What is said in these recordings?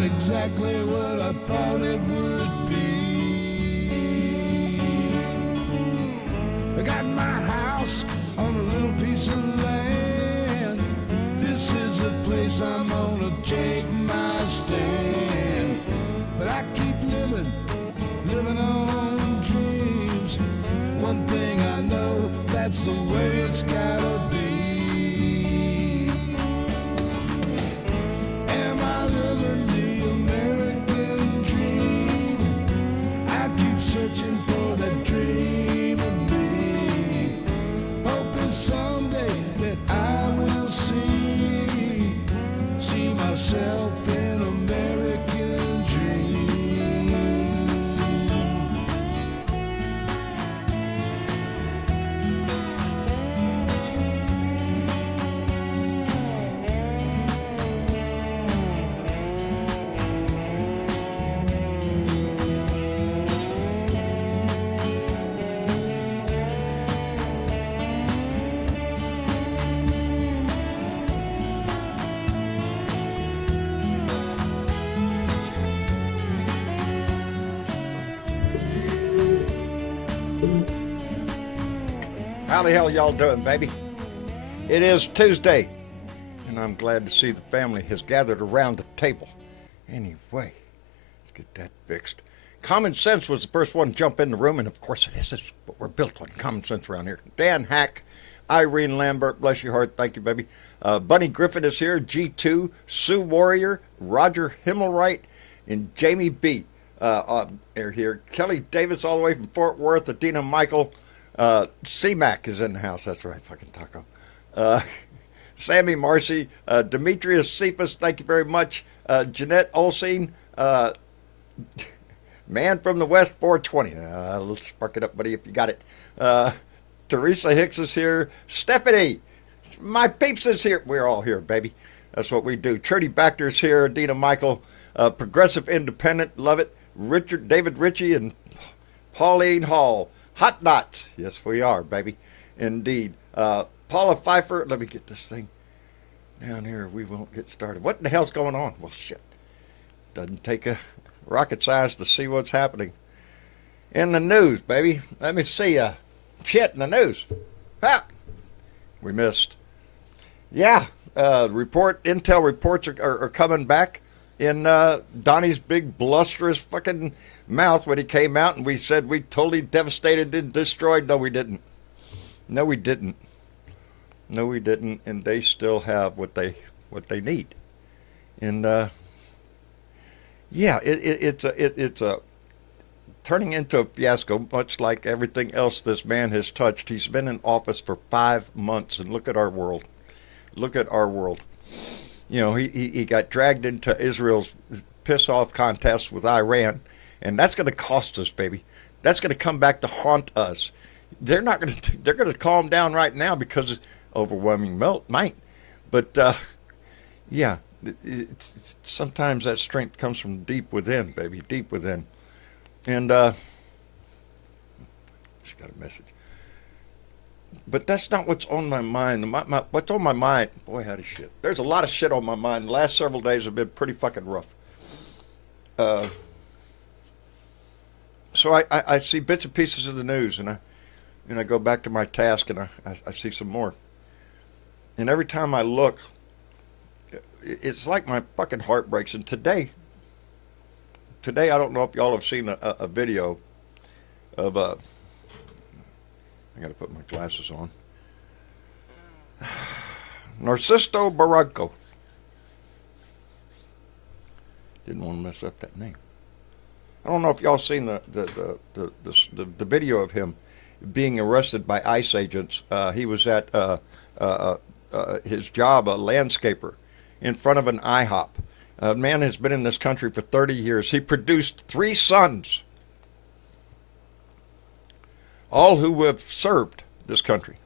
not exactly what I thought it would be. I got my house on a little piece of land. This is the place I'm gonna take my stand. But I keep living on dreams. One thing I know, that's the way it's gotta be. Am I living the American dream? I keep searching for that dream of me, hoping someday that I will see myself in American dream. How the hell y'all doing, baby? It is Tuesday, and I'm glad to see the family has gathered around the table. Anyway, let's get that fixed. Common sense was the first one to jump in the room, and of course it is. It's what we're built on, common sense around here. Dan Hack, Irene Lambert, bless your heart, thank you, baby. Bunny Griffin is here, G2, Sue Warrior, Roger Himmelwright, and Jamie B. Are here. Kelly Davis all the way from Fort Worth, Adina Michael. C-Mac is in the house. That's right, fucking taco. Sammy Marcy, Demetrius Cephas, thank you very much. Jeanette Olseen, Man from the West 420. Let's spark it up, buddy, if you got it. Teresa Hicks is here. Stephanie, my peeps is here. We're all here, baby. That's what we do. Trudy Bacter's here. Adina Michael, Progressive Independent, love it. David Ritchie, and Pauline Hall. Hot Knots. Yes, we are, baby. Indeed. Paula Pfeiffer. Let me get this thing down here. We won't get started. What the hell's going on? Well, shit. Doesn't take a rocket science to see what's happening in the news, baby. Let me see. Shit in the news. Ah, we missed. Yeah. Intel reports are coming back in Donnie's big blusterous fucking mouth when he came out and we said we totally devastated and destroyed. No, we didn't. No, we didn't. No, we didn't. And they still have what they need. And yeah, it's a turning into a fiasco, much like everything else this man has touched. He's been in office for 5 months, and look at our world. Look at our world. You know, he got dragged into Israel's piss-off contest with Iran. And that's going to cost us, baby. That's going to come back to haunt us. They're not going to. They're going to calm down right now because it's overwhelming might. But yeah, it's sometimes that strength comes from deep within, baby, deep within. And just got a message. But that's not what's on my mind. What's on my mind? Boy, howdy shit. There's a lot of shit on my mind. The last several days have been pretty fucking rough. So I see bits and pieces of the news, and I go back to my task, and I see some more. And every time I look, it's like my fucking heart breaks. And today I don't know if y'all have seen a video of I got to put my glasses on. Narciso Barranco. Didn't want to mess up that name. I don't know if y'all seen the video of him being arrested by ICE agents. He was at his job, a landscaper, in front of an IHOP. A man has been in this country for 30 years. He produced 3 sons, all who have served this country.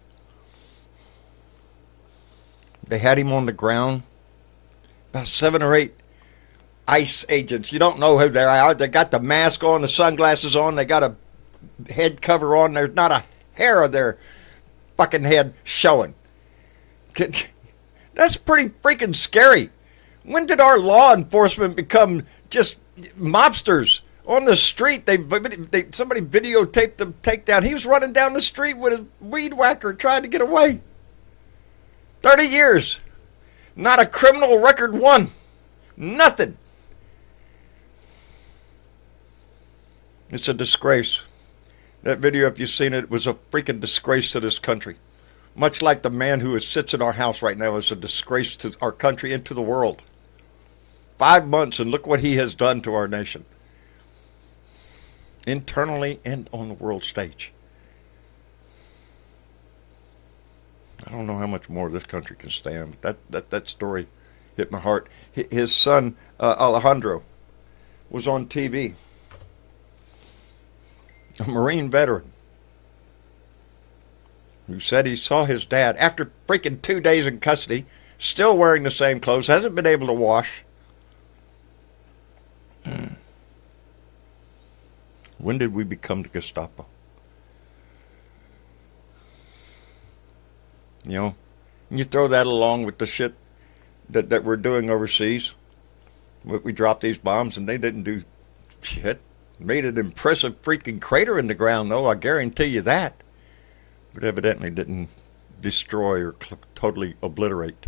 They had him on the ground, about 7 or 8 ICE agents. You don't know who they are. They got the mask on, the sunglasses on, they got a head cover on. There's not a hair of their fucking head showing. That's pretty freaking scary When did our law enforcement become just mobsters on the street? Somebody videotaped the takedown. He was running down the street with a weed whacker trying to get away. 30 years. Not a criminal record, one. Nothing. It's a disgrace. That video, if you've seen it, was a freaking disgrace to this country. Much like the man who sits in our house right now is a disgrace to our country and to the world. 5 months, and look what he has done to our nation. Internally and on the world stage. I don't know how much more this country can stand. That story hit my heart. His son, Alejandro, was on TV. A Marine veteran who said he saw his dad after freaking 2 days in custody, still wearing the same clothes, hasn't been able to wash. When did we become the Gestapo? You know, and you throw that along with the shit that we're doing overseas. We dropped these bombs and they didn't do shit. Made an impressive freaking crater in the ground, though, I guarantee you that. But evidently didn't destroy or totally obliterate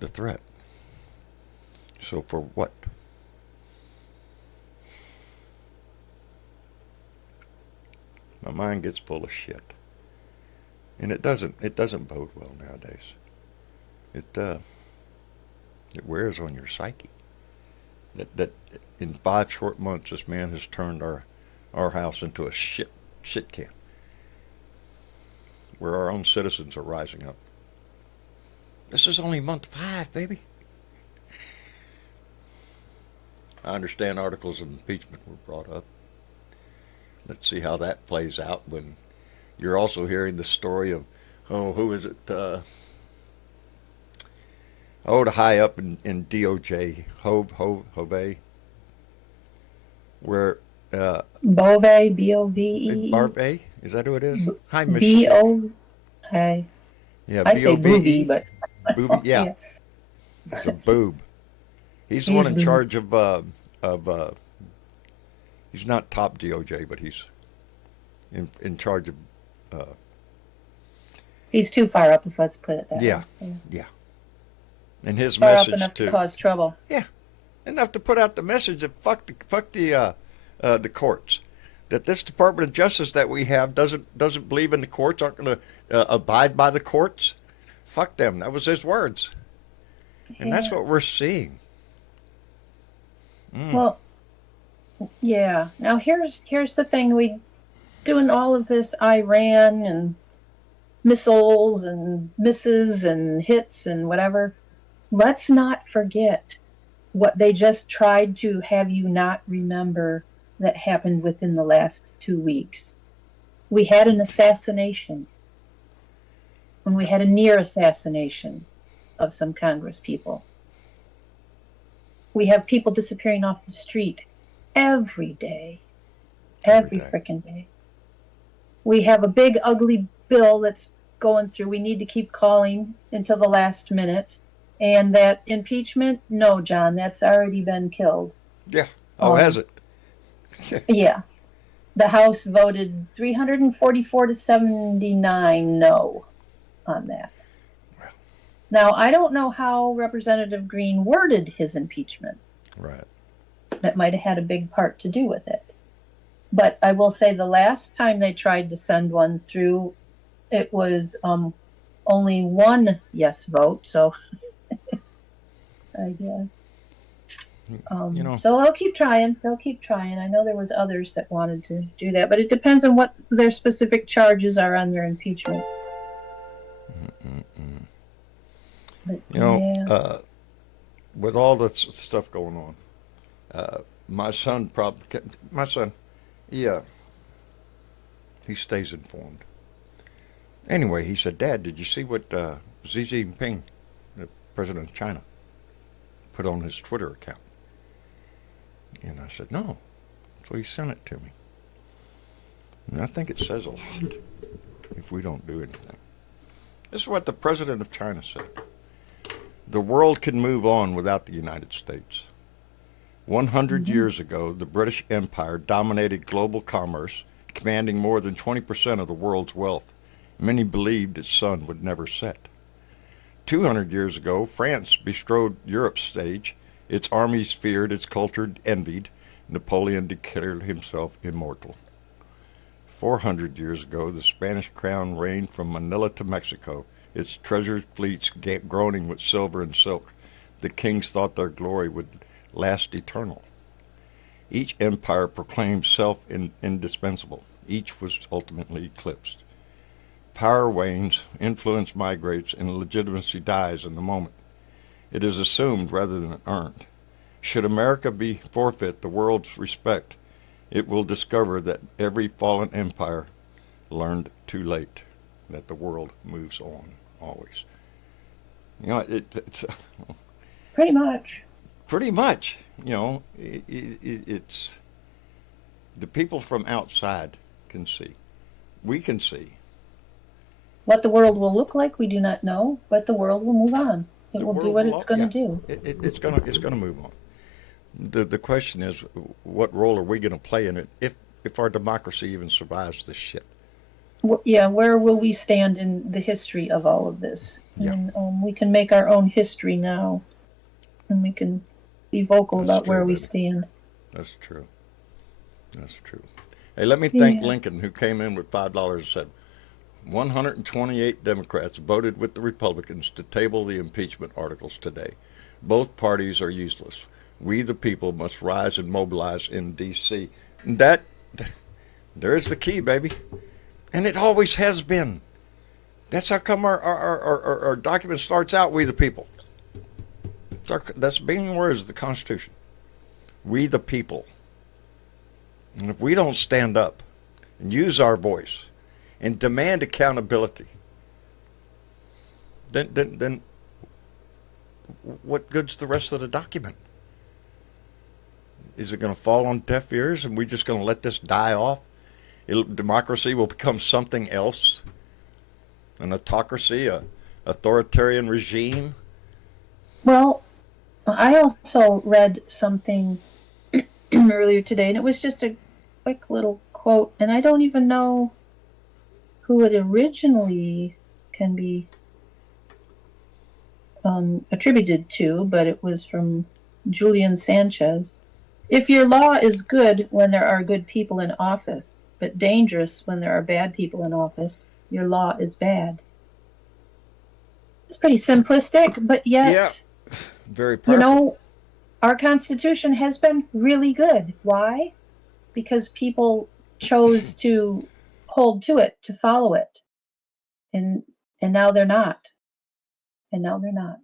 the threat. So for what? My mind gets full of shit. And it doesn't bode well nowadays. It wears on your psyche. That in 5 short months, this man has turned our house into a shit can, where our own citizens are rising up. This is only month 5, baby. I understand articles of impeachment were brought up. Let's see how that plays out when you're also hearing the story of, who is it? The high up in DOJ, Hove, where Bove, B-O-V-E. Barbe, is that who it is? Hi, Michelle. B-O-Hey. Yeah, I say booby, but booby, yeah. It's a boob. He's the one in charge of he's not top DOJ, but he's in charge of he's too far up, so let's put it that yeah. way. Yeah. And his Far message up enough to cause trouble. Yeah, enough to put out the message that fuck the courts. That this Department of Justice that we have doesn't believe in the courts, aren't going to abide by the courts. Fuck them. That was his words, and that's what we're seeing. Well, yeah. Now here's the thing: we doing all of this Iran and missiles and misses and hits and whatever. Let's not forget what they just tried to have you not remember that happened within the last 2 weeks. We had an assassination. And we had a near assassination of some Congress people. We have people disappearing off the street every day. Every frickin' day. We have a big, ugly bill that's going through. We need to keep calling until the last minute. And that impeachment, no, John, that's already been killed. Yeah. Has it? Yeah. The House voted 344 to 79 no on that. Well. Now, I don't know how Representative Green worded his impeachment. Right. That might have had a big part to do with it. But I will say the last time they tried to send one through, it was only one yes vote, so I guess. So they'll keep trying. I know there was others that wanted to do that, but it depends on what their specific charges are on their impeachment. But, with all this stuff going on, my son, he stays informed. Anyway, he said, "Dad, did you see what Xi Jinping, the president of China, put on his Twitter account?" And I said, "No." So he sent it to me. And I think it says a lot if we don't do anything. This is what the president of China said. The world can move on without the United States. 100 years ago, the British Empire dominated global commerce, commanding more than 20% of the world's wealth. Many believed its sun would never set. 200 years ago, France bestrode Europe's stage. Its armies feared, its culture envied. Napoleon declared himself immortal. 400 years ago, the Spanish crown reigned from Manila to Mexico, its treasured fleets groaning with silver and silk. The kings thought their glory would last eternal. Each empire proclaimed self indispensable. Each was ultimately eclipsed. Power wanes, influence migrates, and legitimacy dies in the moment. It is assumed rather than earned. Should America be forfeit the world's respect, it will discover that every fallen empire learned too late, that the world moves on always. You know, it's Pretty much. pretty much, you know, it's the people from outside can see. We can see. What the world will look like, we do not know, but the world will move on. It The will do world what will, it's going to yeah, do. it's gonna move on. The question is, what role are we gonna play in it if our democracy even survives this shit? Yeah, where will we stand in the history of all of this? Yeah. And we can make our own history now, and we can be vocal That's about true, where we baby. stand. That's true. That's true. Hey, let me thank Yeah. Lincoln, who came in with $5 and said 128 Democrats voted with the Republicans to table the impeachment articles today. Both parties are useless. We, the people, must rise and mobilize in D.C. There's the key, baby. And it always has been. That's how come our document starts out, we the people. That's being words of the Constitution. We the people. And if we don't stand up and use our voice and demand accountability, then what good's the rest of the document? Is it going to fall on deaf ears and we're just going to let this die off? Democracy will become something else, an autocracy, a authoritarian regime. Well, I also read something earlier today, and it was just a quick little quote, and I don't even know who it originally can be attributed to, but it was from Julian Sanchez. If your law is good when there are good people in office, but dangerous when there are bad people in office, your law is bad. It's pretty simplistic, but yet, Yeah, very powerful. you know, our Constitution has been really good. Why? Because people chose to hold to it, to follow it. And now they're not. And now they're not.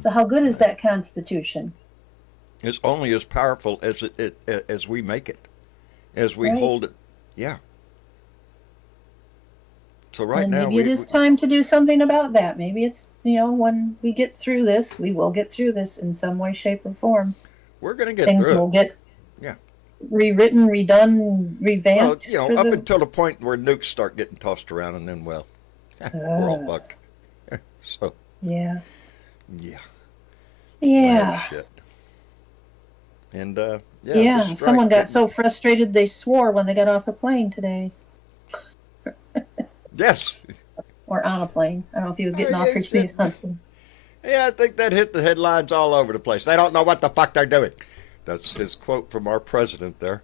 So how good is that Constitution? It's only as powerful as as we make it, as we Right. hold it. Yeah. So right And now maybe it is time to do something about that. Maybe it's, when we get through this, we will get through this in some way, shape, or form. we're going to get Things through will it. get Yeah. rewritten, redone, Well, revamped. for up the- until the point where nukes start getting tossed around, and then, well, we're all fucked. So, Yeah. yeah. Yeah. Well, shit. And, Yeah. this Someone strike got so frustrated they swore when they got off a plane today. Yes. Or on a plane. I don't know if he was getting Oh, off yeah, or getting something. Yeah, I think that hit the headlines all over the place. They don't know what the fuck they're doing. That's his quote from our president there,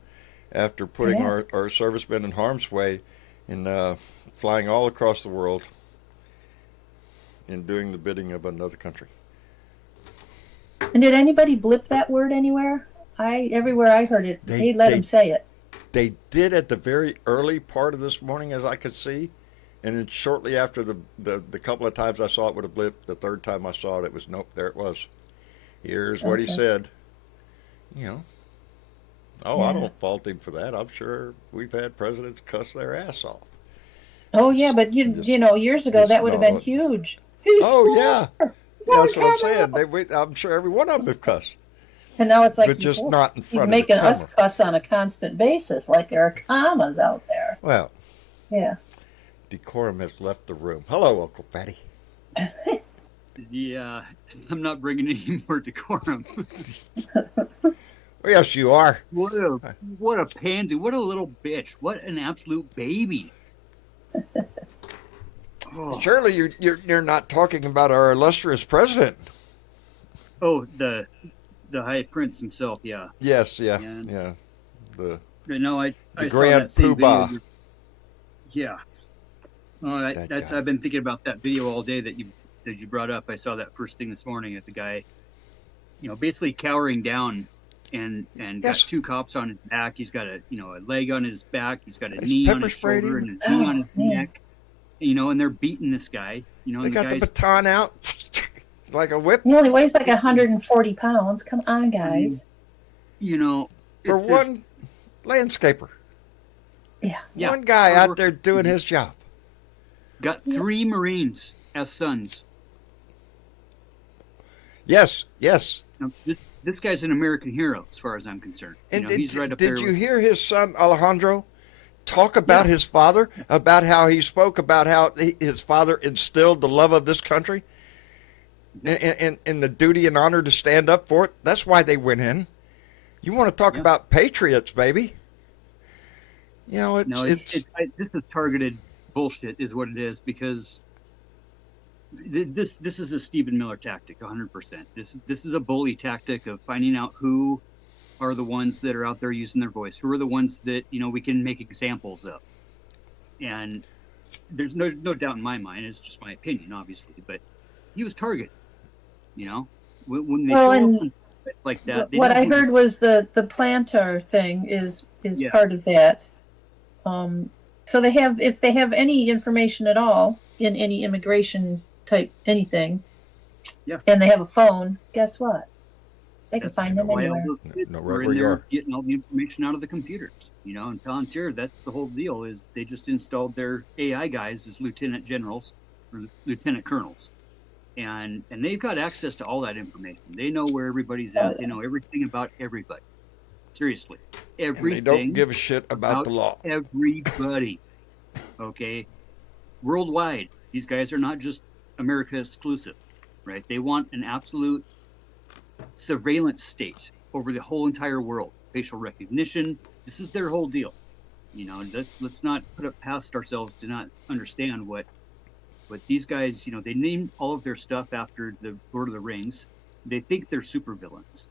after putting Yeah. our servicemen in harm's way and flying all across the world and doing the bidding of another country. And did anybody blip that word anywhere? Everywhere I heard it, They- let they- him say it. They did at the very early part of this morning, as I could see, and then shortly after the couple of times I saw it with a blip, the third time I saw it, it was nope, there it was. Here's what he Okay. said. Oh, I Yeah. don't fault him for that. I'm sure we've had presidents cuss their ass off. Oh yeah, but years ago this that would have been not- huge. He Oh swore! yeah, Swore that's what I'm camera! saying. I'm sure every one of them have cussed, And now it's like but just not in he's front of the making camera. us cuss on a constant basis, like there are commas out there. Well, Yeah. decorum has left the room. Hello, Uncle Fatty. Yeah, I'm not bringing any more decorum. Well, yes, you are. What a pansy! What a little bitch! What an absolute baby! Oh, Surely you're not talking about our illustrious president. oh, the High Prince himself. Yeah, Yes, yeah, and yeah. The no, I saw Grand that same video. Poobah. Yeah, oh, That that's guy. I've been thinking about that video all day that you brought up. I saw that first thing this morning at the guy, basically cowering down and Yes. got two cops on his back. He's got a leg on his back. He's got a He's knee on pepper his shoulder sprayed and a knee on his man. neck. And they're beating this guy. They And the got the guy's, baton out like a whip He only weighs like 140 pounds. Come on, guys. it's for just- one landscaper. Yeah. Yeah, One guy hard out work. there doing his job. Got 3 Marines as sons. Yes, yes. Now, this guy's an American hero, as far as I'm concerned. And He's right up there. did you hear his son Alejandro talk about his father, about how he spoke about how his father instilled the love of this country and the duty and honor to stand up for it? That's why they went in. You want to talk about patriots, baby? this is targeted bullshit, is what it is, because this is a Stephen Miller tactic, 100%. This is a bully tactic of finding out who are the ones that are out there using their voice, who are the ones that we can make examples of. And there's no doubt in my mind, it's just my opinion, obviously, but he was targeted. When they show up like that. What I heard was the plantar thing is part of that. So if they have any information at all in any immigration type anything, and they have a phone, guess what? They can find them anywhere. They're getting all the information out of the computers, and Palantir, that's the whole deal, is they just installed their AI guys as lieutenant generals or lieutenant colonels. And they've got access to all that information. They know where everybody's at. They know everything about everybody. Seriously. Everything. And they don't give a shit about the law. Everybody. Okay? Worldwide. These guys are not just America exclusive, right? They want an absolute surveillance state over the whole entire world. Facial recognition. This is their whole deal. Let's not put it past ourselves to not understand what these guys, they name all of their stuff after the Lord of the Rings. They think they're supervillains.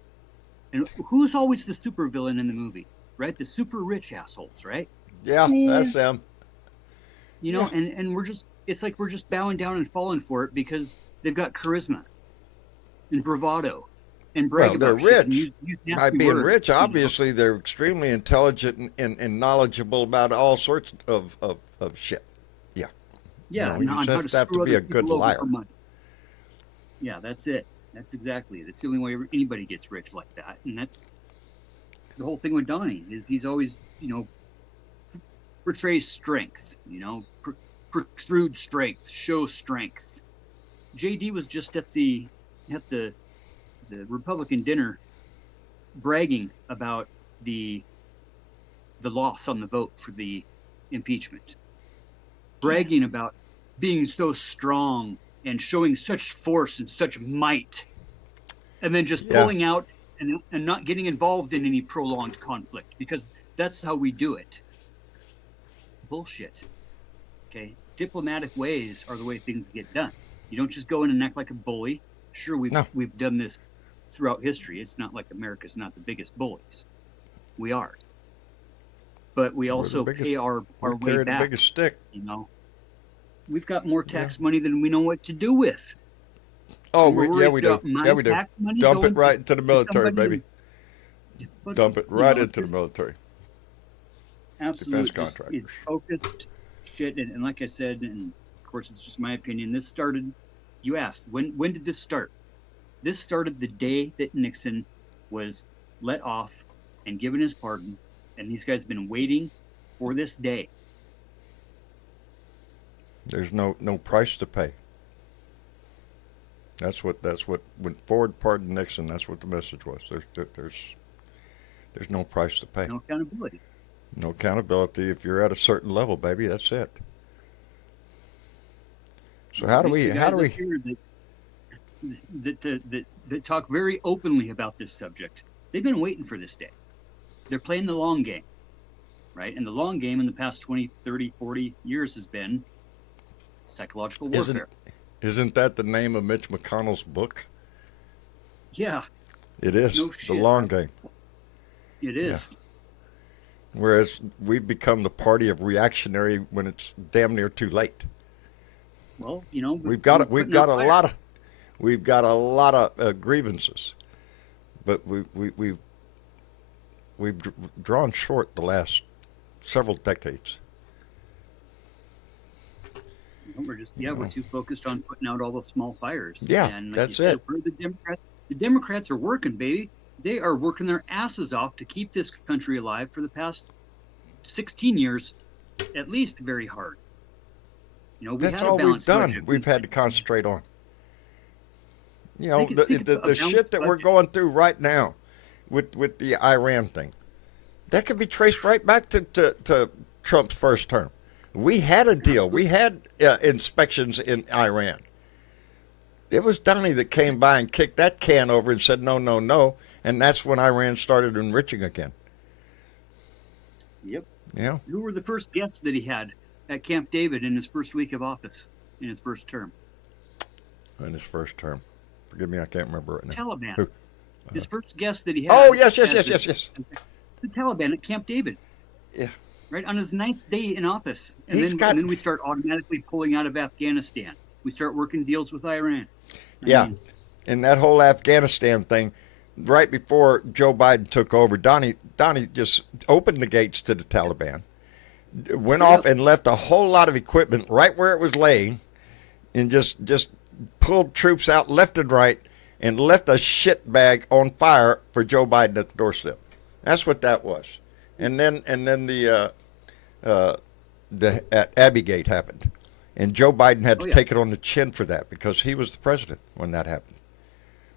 And who's always the supervillain in the movie, right? The super rich assholes, right? Yeah, that's them. And it's like we're just bowing down and falling for it because they've got charisma and bravado and brag about they're shit. rich. By being rich, obviously they're extremely intelligent and knowledgeable about all sorts of shit. Yeah, you just have to be a good liar. Yeah, that's it. That's exactly it. That's the only way anybody gets rich like that. And that's the whole thing with Donnie, is he's always, portrays strength, protrude strength, show strength. JD was just at the Republican dinner bragging about the loss on the vote for the impeachment. Bragging about being so strong and showing such force and such might, and then just pulling out and not getting involved in any prolonged conflict, because that's how we do it. Bullshit. Okay? Diplomatic ways are the way things get done. You don't just go in and act like a bully. Sure, we've done this throughout history. It's not like America's not the biggest bullies. We are. But we also pay our way back. The biggest stick. We've got more tax money than we know what to do with. Oh, we do. Yeah, we do. Dump it right into the military, baby. Dump it right into the military. Absolutely. It's focused shit. And like I said, and of course it's just my opinion, this started, you asked, when did this start? This started the day that Nixon was let off and given his pardon. And these guys have been waiting for this day. There's no price to pay. That's what when Ford pardoned Nixon, that's what the message was. There's no price to pay. No accountability. No accountability. If you're at a certain level, baby, that's it. So how do we that talk very openly about this subject, they've been waiting for this day. They're playing the long game, right? And the long game in the past 20, 30, 40 years has been psychological warfare. Isn't that the name of Mitch McConnell's book? Yeah. It is. No The shit. long game. It is. Yeah. Whereas we've become the party of reactionary when it's damn near too late. Well, we've got a lot of grievances, but we've drawn short the last several decades. We're too focused on putting out all the small fires. Yeah, and that's it. Where the Democrats are working, baby. They are working their asses off to keep this country alive for the past 16 years, at least, very hard. That's all we've done. We've had to concentrate on. The shit that we're going through right now with the Iran thing, that could be traced right back to Trump's first term. We had a deal. We had inspections in Iran. It was Donnie that came by and kicked that can over and said, no, no, no. And that's when Iran started enriching again. Yep. Yeah. Who were the first guests that he had at Camp David in his first week of office, in his first term? In his first term. Forgive me, I can't remember it now. Taliban. Who? His first guest that he had. Oh, yes. The Taliban at Camp David. Yeah. Right, on his 9th day in office. And then we start automatically pulling out of Afghanistan. We start working deals with Iran. I mean, and that whole Afghanistan thing, right before Joe Biden took over, Donnie just opened the gates to the Taliban, went off and left a whole lot of equipment right where it was laying, and just pulled troops out left and right, and left a shit bag on fire for Joe Biden at the doorstep. That's what that was. And then the Abbey-gate happened, and Joe Biden had to take it on the chin for that because he was the president when that happened.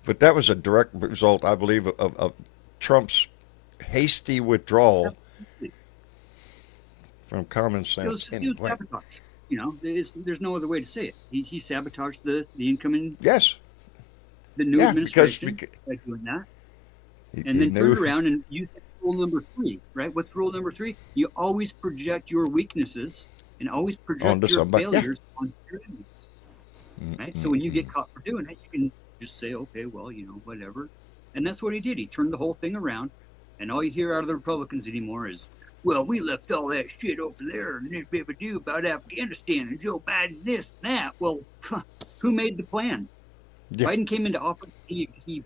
But that was a direct result, I believe, of Trump's hasty withdrawal from common sense. It was sabotage. There's no other way to say it. He sabotaged the incoming. Yes. The new administration by doing that, and then turned around and used rule number 3. Right? What's rule number 3? You always project your weaknesses and always project your failures on your enemies. Right? So when you get caught for doing it, you can just say, okay, well, whatever. And that's what he did. He turned the whole thing around, and all you hear out of the Republicans anymore is, well, we left all that shit over there and this baby do about Afghanistan and Joe Biden this and that. Well, who made the plan? Yeah. Biden came into office. He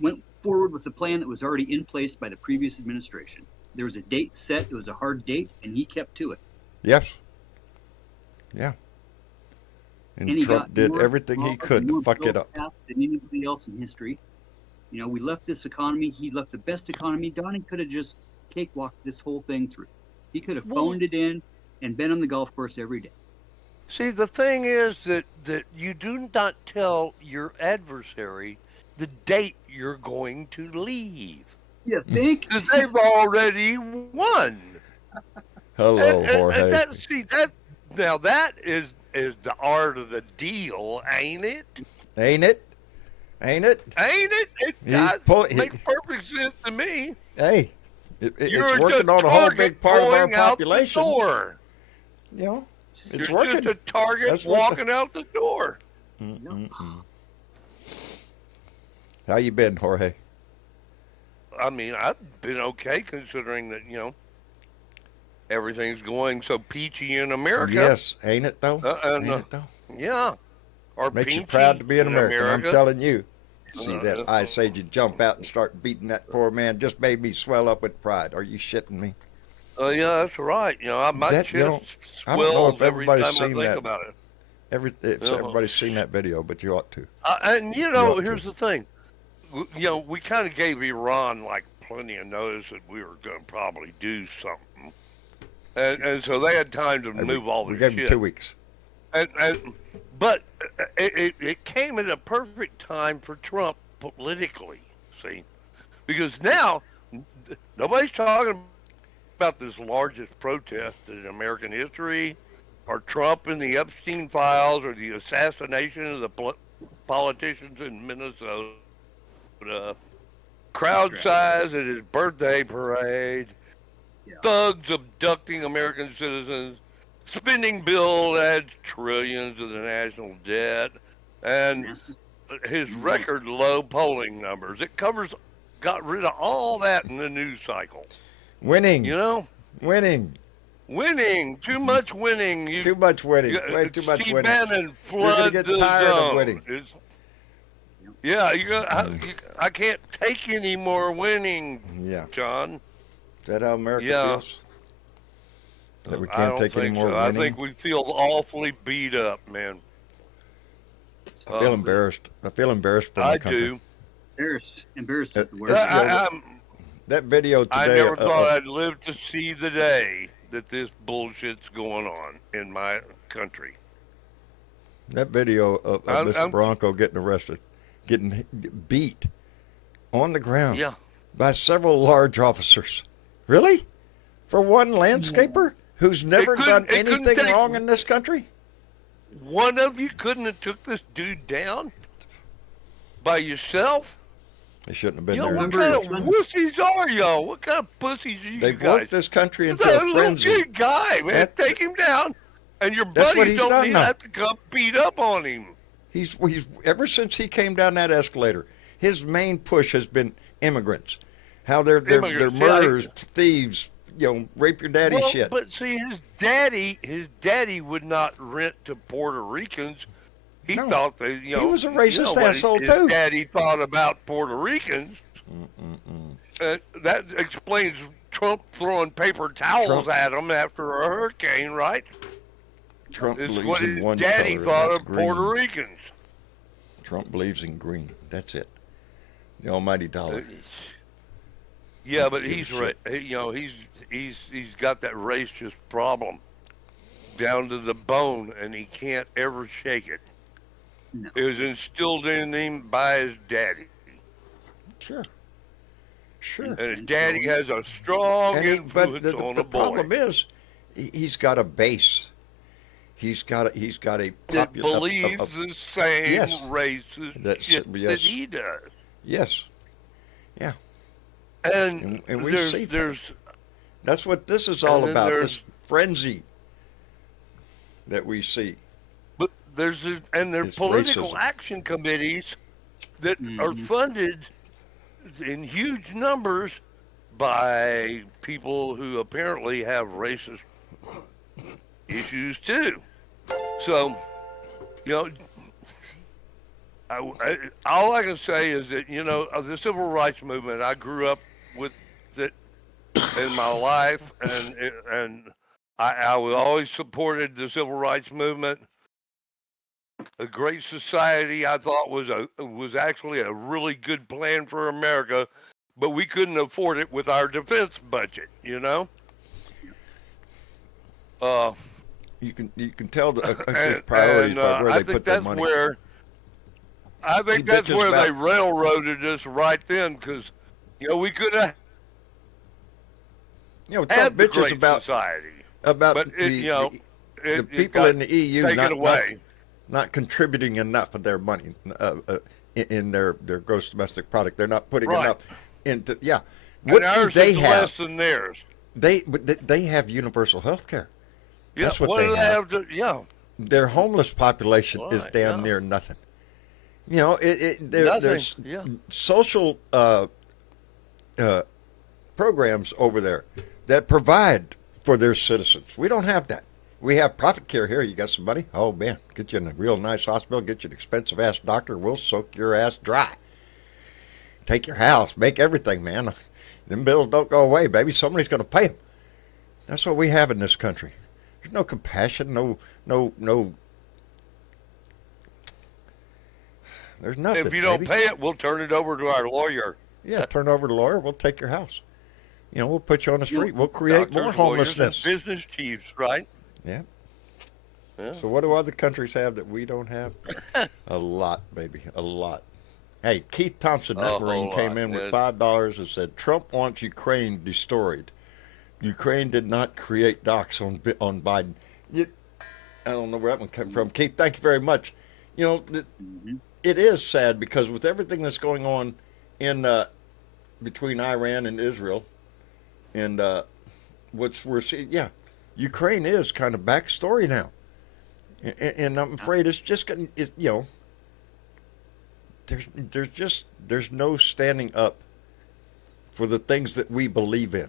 went forward with the plan that was already in place by the previous administration. There was a date set. It was a hard date, and he kept to it. Yes. Yeah. And Trump did everything he could to fuck it up. Than anybody else in history. We left this economy. He left the best economy. Donnie could have just cakewalked this whole thing through. He could have phoned it in and been on the golf course every day. See, the thing is that you do not tell your adversary the date you're going to leave. You think? Because they've already won. Hello, Jorge. Now that is the art of the deal, ain't it? Ain't it? It makes perfect sense to me. Hey, it's working on a whole big part of our population. It's working. Just a target walking out the door. How you been, Jorge? I mean, I've been okay considering that, everything's going so peachy in America. Yes, ain't it though? Yeah. Or makes you proud to be an American. I'm telling you. See that Ice Agent jump out and start beating that poor man just made me swell up with pride. Are you shitting me? Yeah, that's right. My chest swells every time I think about it. Everybody's seen that video, but you ought to. And here's the thing. We kind of gave Iran plenty of notice that we were going to probably do something, and so they had time to move all the shit. We gave them 2 weeks. But it came at a perfect time for Trump politically, see, because now nobody's talking about this largest protest in American history, or Trump and the Epstein files, or the assassination of the politicians in Minnesota. Crowd size at his birthday parade. Yeah. Thugs abducting American citizens. Spending bill adds trillions to the national debt. And his record low polling numbers. It got rid of all that in the news cycle. Winning. You know? Winning. Too much winning. Too much winning. Way too much Steve winning. Bannon You're going flood to get the tired zone. of winning. I can't take any more winning, Yeah. John. Is that how America feels? That we can't take any more winning? I think we feel awfully beat up, man. I feel embarrassed. I feel embarrassed for my country. I do. Embarrassed is the word. That video today. I never thought I'd live to see the day that this bullshit's going on in my country. That video of Mr. Bronco getting arrested, getting beat on the ground by several large officers. Really? For one landscaper who's never done anything wrong in this country? One of you couldn't have took this dude down by yourself? They shouldn't have been Yo, there. what kind of wussies are y'all? What kind of pussies are you They've guys? worked this country into He's a frenzy. little big guy, man. Take him down, and your buddies don't even have to come beat up on him. He's ever since he came down that escalator, his main push has been immigrants. How they're murderers, thieves, rape your daddy shit. But see, his daddy would not rent to Puerto Ricans. He thought that, he was a racist asshole too. His daddy thought about Puerto Ricans. That explains Trump throwing paper towels at him after a hurricane, right? Trump believes what in his one daddy color, thought and of that's green. Puerto Ricans. Trump believes in green. That's it. The almighty dollar. Yeah, but he's right. He's got that racist problem down to the bone, and he can't ever shake it. No. It was instilled in him by his daddy. Sure. And his daddy has a strong influence on the boy. problem is, he's got a base. He's got a that believes the same racist shit that he does. Yes. Yeah. And we see that's what this is all about. This frenzy that we see. But there's political racism. action committees that are funded in huge numbers by people who apparently have racist issues too. So, all I can say is that, the civil rights movement, I grew up with it in my life, and I always supported the civil rights movement. A great society, I thought, was actually a really good plan for America, but we couldn't afford it with our defense budget, You can tell the priorities by where they put their money. I think that's where they railroaded us right then, because we could have Trump had the bitches great about society. About but the people in the EU not contributing enough of their money in their gross domestic product. They're not putting enough into What do they have? Less than theirs. They have universal health care. Yeah, that's what they have. Their homeless population is damn near nothing. There's social programs over there that provide for their citizens. We don't have that. We have profit care here. You got some money? Oh, man, get you in a real nice hospital, get you an expensive-ass doctor. We'll soak your ass dry. Take your house, make everything, man. Them bills don't go away, baby. Somebody's going to pay them. That's what we have in this country. There's no compassion, no. There's nothing. If you don't pay it, we'll turn it over to our lawyer. Yeah, turn over to the lawyer. We'll take your house. We'll put you on the street. We'll create more homelessness. Business chiefs, right? Yeah. So what do other countries have that we don't have? A lot, baby, a lot. Hey, Keith Thompson, that Marine, came in with $5 and said, Trump wants Ukraine destroyed. Ukraine did not create docks on Biden. I don't know where that one came from. Keith, thank you very much. it is sad because with everything that's going on in between Iran and Israel, and what's we're seeing, yeah, Ukraine is kind of backstory now, and I'm afraid it's just going. You know, there's no standing up for the things that we believe in.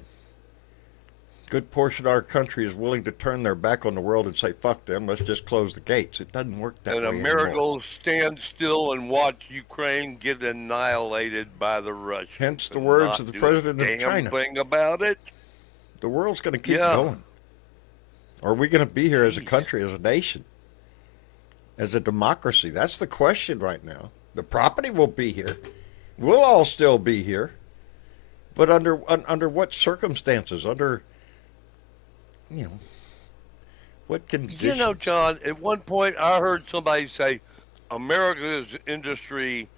Good portion of our country is willing to turn their back on the world and say, fuck them, let's just close the gates. It doesn't work that way And America anymore. will stand still and watch Ukraine get annihilated by the Russians. Hence the and words not of the do president a of damn China. thing about it. The world's going to keep Yeah. going. Are we going to be here as a Jeez. country, as a nation, as a democracy? That's the question right now. The property will be here. We'll all still be here. But under what circumstances? Under, you know, what conditions? You know, John, at one point I heard somebody say America's industry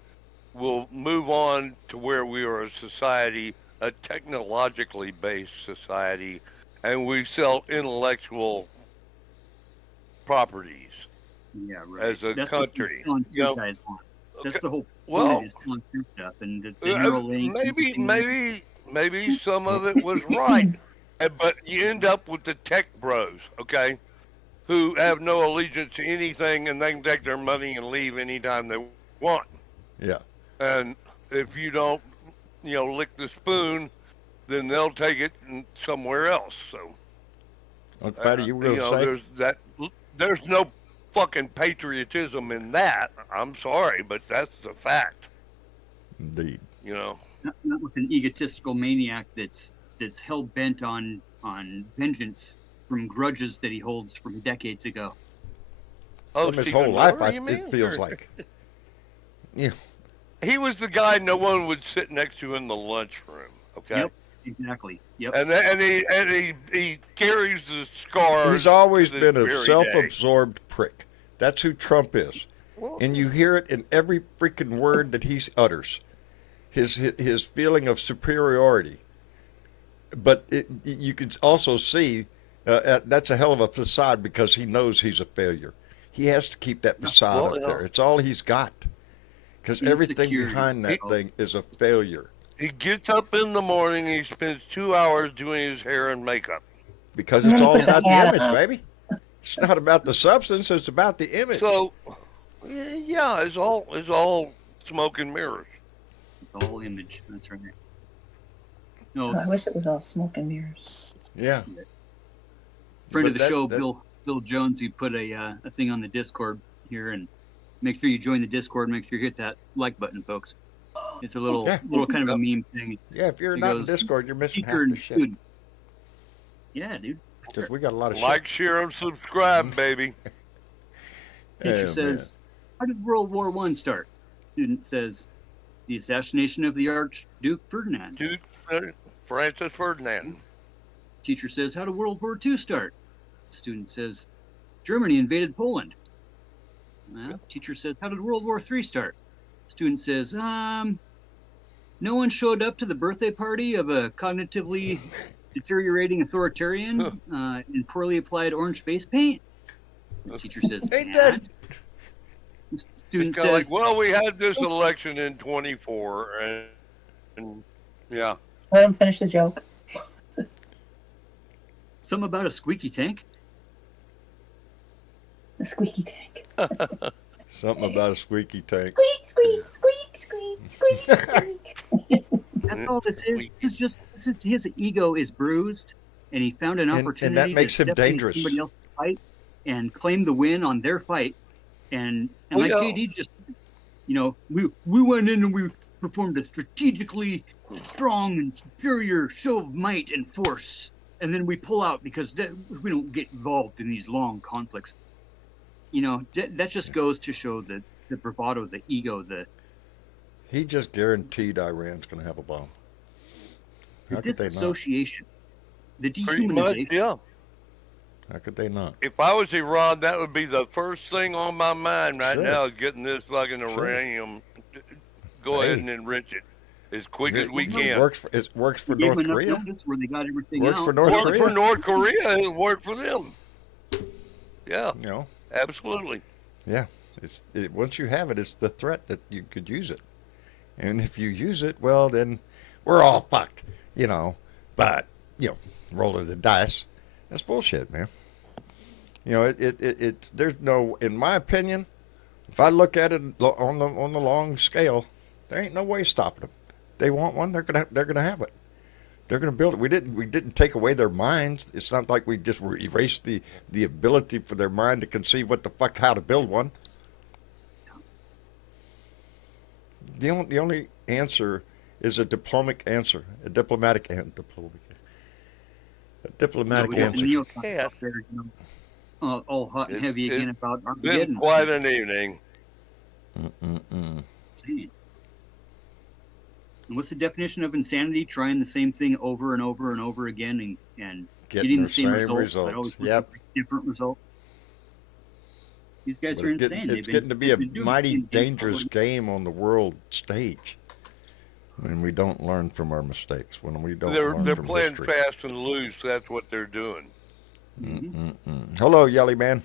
will move on to where we are a society, a technologically based society, and we sell intellectual properties Yeah, right. as a That's country. What You know, guys want. That's the whole point well, of this concept stuff and the neural link. maybe some of it was right, but you end up with the tech bros, okay, who have no allegiance to anything, and they can take their money and leave anytime they want. Yeah. And if you don't, lick the spoon, then they'll take it somewhere else. So, What's Fatty, you were going to say? There's no fucking patriotism in that. I'm sorry, but that's the fact. Indeed. You know. Not with an egotistical maniac that's hell bent on vengeance from grudges that he holds from decades ago. Oh, From his Stephen whole life, Miller, you mean? it feels Or- like. Yeah. He was the guy no one would sit next to in the lunchroom. Okay. Yep, exactly. Yep. And he carries the scars. He's always to this been a very day. self-absorbed prick. That's who Trump is. Well, And you hear it in every freaking word that he utters. His feeling of superiority. But you can also see that's a hell of a facade because he knows he's a failure. He has to keep that facade up there. It's all he's got. Because everything Insecurity. behind that thing is a failure. He gets up in the morning. He spends 2 hours doing his hair and makeup. Because And it's then he all puts a about the hat image, on. baby. It's not about the substance. It's about the image. So, yeah, it's all smoke and mirrors. It's all image. That's right. No, Oh, I wish it was all smoke and mirrors. Yeah. friend But of the that- show, that- Bill Jones, he put a thing on the Discord here, and make sure you join the Discord. Make sure you hit that like button, folks. It's a little Yeah. kind of a meme thing. It's, Yeah, if you're it not in goes, Discord, you're missing half teacher the and shit. student. Yeah, dude. Because we got a lot of Like, share, and subscribe, baby. shit. Teacher Oh, says, "How did World War I start?" Student says, "The assassination of the Archduke Ferdinand." Duke Francis Ferdinand. Teacher says, "How did World War II start?" Student says, "Germany invaded Poland." Teacher says, "How did World War III start?" Student says, "No one showed up to the birthday party of a cognitively deteriorating authoritarian in poorly applied orange face paint." The teacher says, Ain't "Nah." that- Student Kind of like, says, well, we had this election in 24, and yeah. Let him finish the joke. "Something about a squeaky tank." The squeaky tank. Something about a squeaky tank. Squeak, squeak, squeak, squeak, squeak, squeak. That's all this is. It's just his ego is bruised, and he found an And opportunity that makes to him step into dangerous. somebody else's fight and claim the win on their fight. And Well, like yeah. JD just, we went in and we performed a strategically strong and superior show of might and force, and then we pull out because we don't get involved in these long conflicts. That just goes to show the bravado, the ego, the He just guaranteed Iran's going to have a bomb. How could they not? disassociation, the Pretty much, dehumanization. yeah. How could they not? If I was Iran, that would be the first thing on my mind right Sure. now is getting this fucking Sure. uranium. Go ahead Hey. and enrich it as quick as It- we It can. works for They gave North enough Korea. notice where they got everything Works out. for North Work Korea. for North Korea, it worked for them. Yeah, You know, absolutely. yeah. Once you have it, it's the threat that you could use it. And if you use it, well, then we're all fucked, you know. But, you know, rolling the dice, that's bullshit, man. You know, there's no, in my opinion, if I look at it on the long scale, there ain't no way stopping them. They want one, they're gonna have it. They're gonna build it. We didn't take away their minds. It's not like we just erased the ability for their mind to conceive how to build one. The only answer is a diplomatic answer. A diplomatic answer. Yeah. All hot and heavy again about Been Armageddon. quite an evening. Insane. And what's the definition of insanity? Trying the same thing over and over and over again and getting the same results. But always Yep. Different result. These guys are insane. It's getting to be a mighty dangerous game on the world stage when we don't learn from our mistakes. When we don't learn They're from playing history. fast and loose. That's what they're doing. Hello, Yelly Man.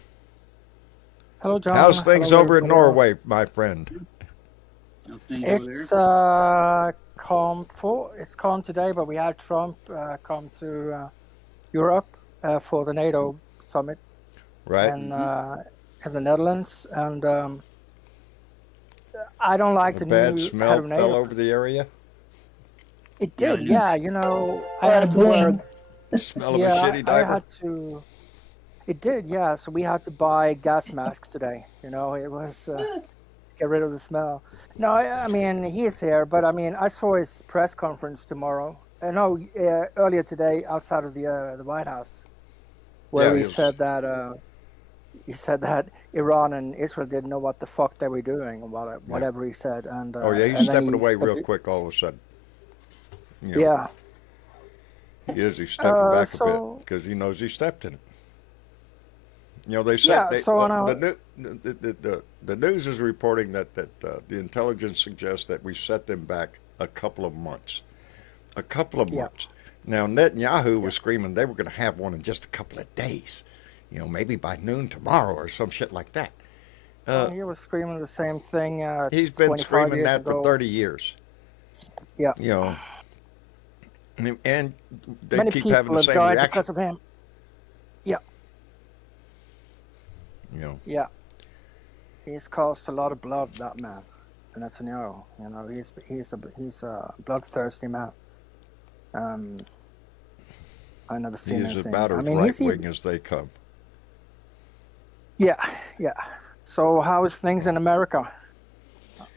Hello, John. How's things Hello, over in everybody else. Norway, my friend? How's things over there? It's calm. It's calm today, but we had Trump come to Europe for the NATO summit Right? in the Netherlands, and I don't like A the bad new head smell of NATO. fell over the area. It did, Yeah, yeah. You know, I Or a had to wear. boing. Smell of a Yeah, shitty I diaper. had to. It did, yeah. So we had to buy gas masks today. You know, it was get rid of the smell. No, I mean he's here, but I mean I saw his press conference tomorrow. Earlier today outside of the White House, where Yeah, he it was- said that Iran and Israel didn't know what the fuck they were doing, or whatever he said. And Oh yeah, he's and then stepping away real quick all of a sudden. You know, Yeah. He's stepping back a so- bit because he knows he stepped in it. You know, they said Yeah, so on our- the news is reporting that the intelligence suggests that we set them back a couple of months. A couple of Yeah. months. Now Netanyahu was screaming they were going to have one in just a couple of days. You know, maybe by noon tomorrow or some shit like that. He was screaming the same thing. He's been 25 screaming years that ago. for 30 years. Yeah. You know, and they Many keep people having the have same died reaction. because of him. You know, Yeah, he's caused a lot of blood. That man, Netanyahu. You know, he's a bloodthirsty man. I never he seen is anything. about I as mean, right he's wing as they come. yeah. So how is things in America?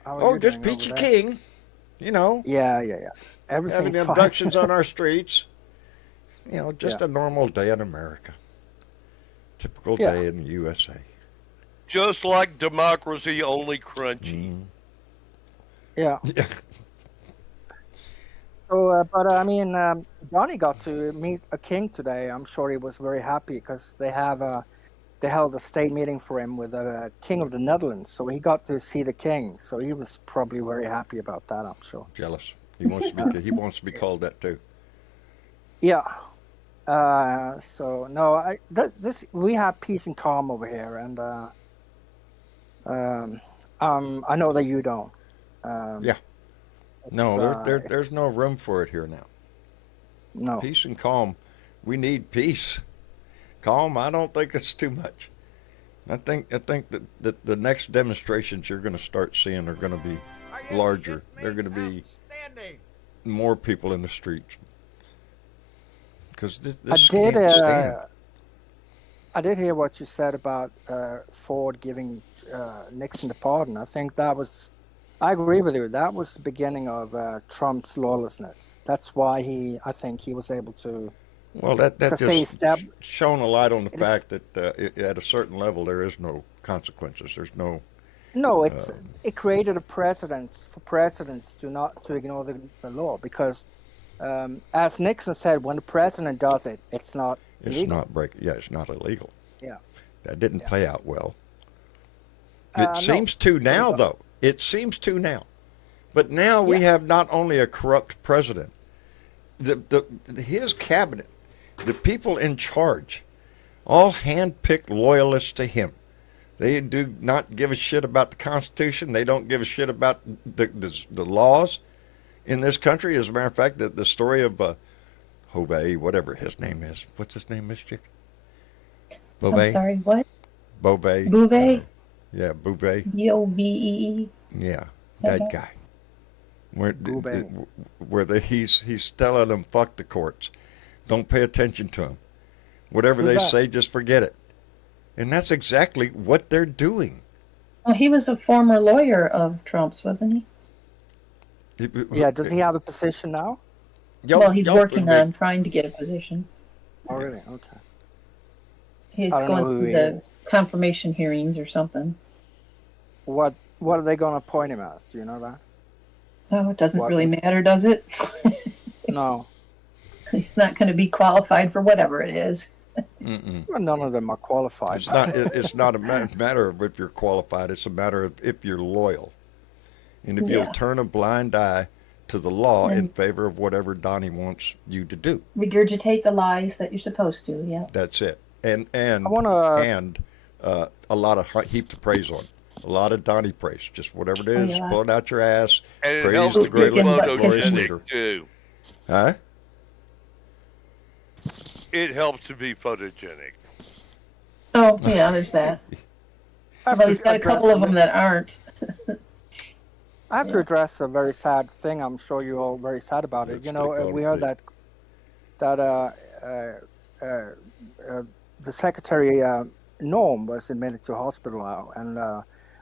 How are Oh, you just doing peachy over there? king. You know, Yeah. having Everything's fine. abductions on our streets. You know, just Yeah. a normal day in America. Typical Yeah. day in the USA. Just like democracy, only crunchy. Yeah. Yeah. So, but I mean, Donnie got to meet a king today. I'm sure he was very happy because they held a state meeting for him with the king of the Netherlands. So he got to see the king. So he was probably very happy about that, I'm sure. Jealous. He wants to be called that too. Yeah. So no, we have peace and calm over here, and I know that you don't. Yeah. No, there's it's- no room for it here now. No. Peace and calm. We need peace. Calm, I don't think it's too much. I think that the next demonstrations you're going to start seeing are going to be larger. They're going to be more people in the streets. Because this can't stand. I did hear what you said about Ford giving Nixon the pardon. I agree with you. That was the beginning of Trump's lawlessness. That's why I think he was able to. Well, that Because they just shone a light on the It is- fact that at a certain level there is no consequences. There's no. No, it created a precedence for presidents to ignore the law because, as Nixon said, when the president does it, it's not It's illegal. not it's not illegal. Yeah. That didn't Yeah. play out well. No. It seems to now, though. It seems to now. But now we Yeah. have not only a corrupt president, his cabinet, the people in charge, all hand-picked loyalists to him. They do not give a shit about the Constitution. They don't give a shit about the laws in this country. As a matter of fact, the story of Hove, whatever his name is. What's his name, Miss Chick? Bove? I'm sorry, what? Bove. Bouvet? Yeah, Bouvet. Bovee. Yeah, that Okay. guy. Where Bouvet. he's telling them fuck the courts. Don't pay attention to them. Whatever Who's they that? say, just forget it. And that's exactly what they're doing. Well, he was a former lawyer of Trump's, wasn't he? Yeah, does he have a position now? Well, he's working on trying to get a position. Oh, really? Okay. He's I don't know going who through he the is. confirmation hearings or something. What are they going to appoint him as? Do you know that? Oh, it doesn't What? really matter, does it? No. He's not going to be qualified for whatever it is. Mm-mm. Well, none of them are qualified. It's not. It's not a matter of if you're qualified. It's a matter of if you're loyal, and if you'll Yeah. turn a blind eye to the law in And- favor of whatever Donnie wants you to do. Regurgitate the lies that you're supposed to, yeah. That's it. And I want to. and a lot of heaped praise on. A lot of Donnie praise. Just whatever it is, yeah. pull it out your ass. And it Praise helps the to great be glorious leader. photogenic too. Huh? It helps to be photogenic. Oh, yeah, there's that. I have Well, to he's got a address couple of them that aren't. I have to address a very sad thing. I'm sure you're all very sad about it. Let's You know, take on we it, heard Pete. that the secretary Norm was admitted to hospital now, and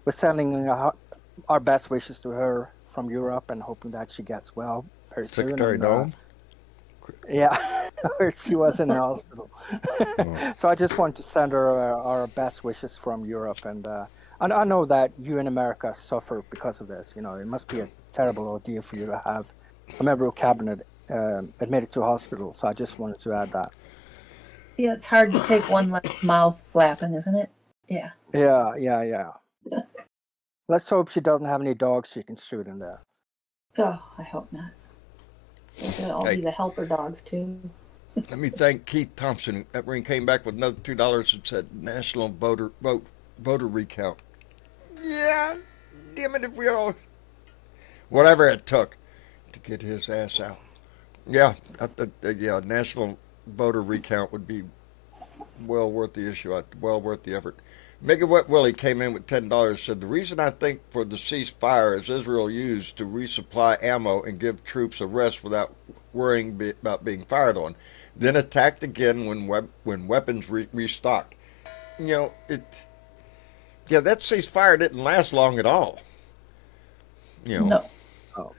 we're sending our best wishes to her from Europe and hoping that she gets well very soon. Secretary and, Noam? Yeah, she was in the hospital. So I just want to send her our best wishes from Europe, and I know that you in America suffer because of this. You know, it must be a terrible ordeal for you to have a member of cabinet admitted to hospital. So I just wanted to add that. Yeah, it's hard to take one less mouth flapping, isn't it? Yeah. Yeah. Let's hope she doesn't have any dogs she can shoot in there. Oh, I hope not. They'll all Hey. be the helper dogs, too. Let me thank Keith Thompson. That ring came back with another $2 and said national voter recount. Yeah, damn it, if we all, whatever it took to get his ass out. Yeah, yeah, national voter recount would be well worth the issue, well worth the effort. Mega Wet Willie came in with $10. Said the reason I think for the ceasefire is Israel used to resupply ammo and give troops a rest without worrying about being fired on, then attacked again when weapons restocked. You know that ceasefire didn't last long at all. You know, No. Oh.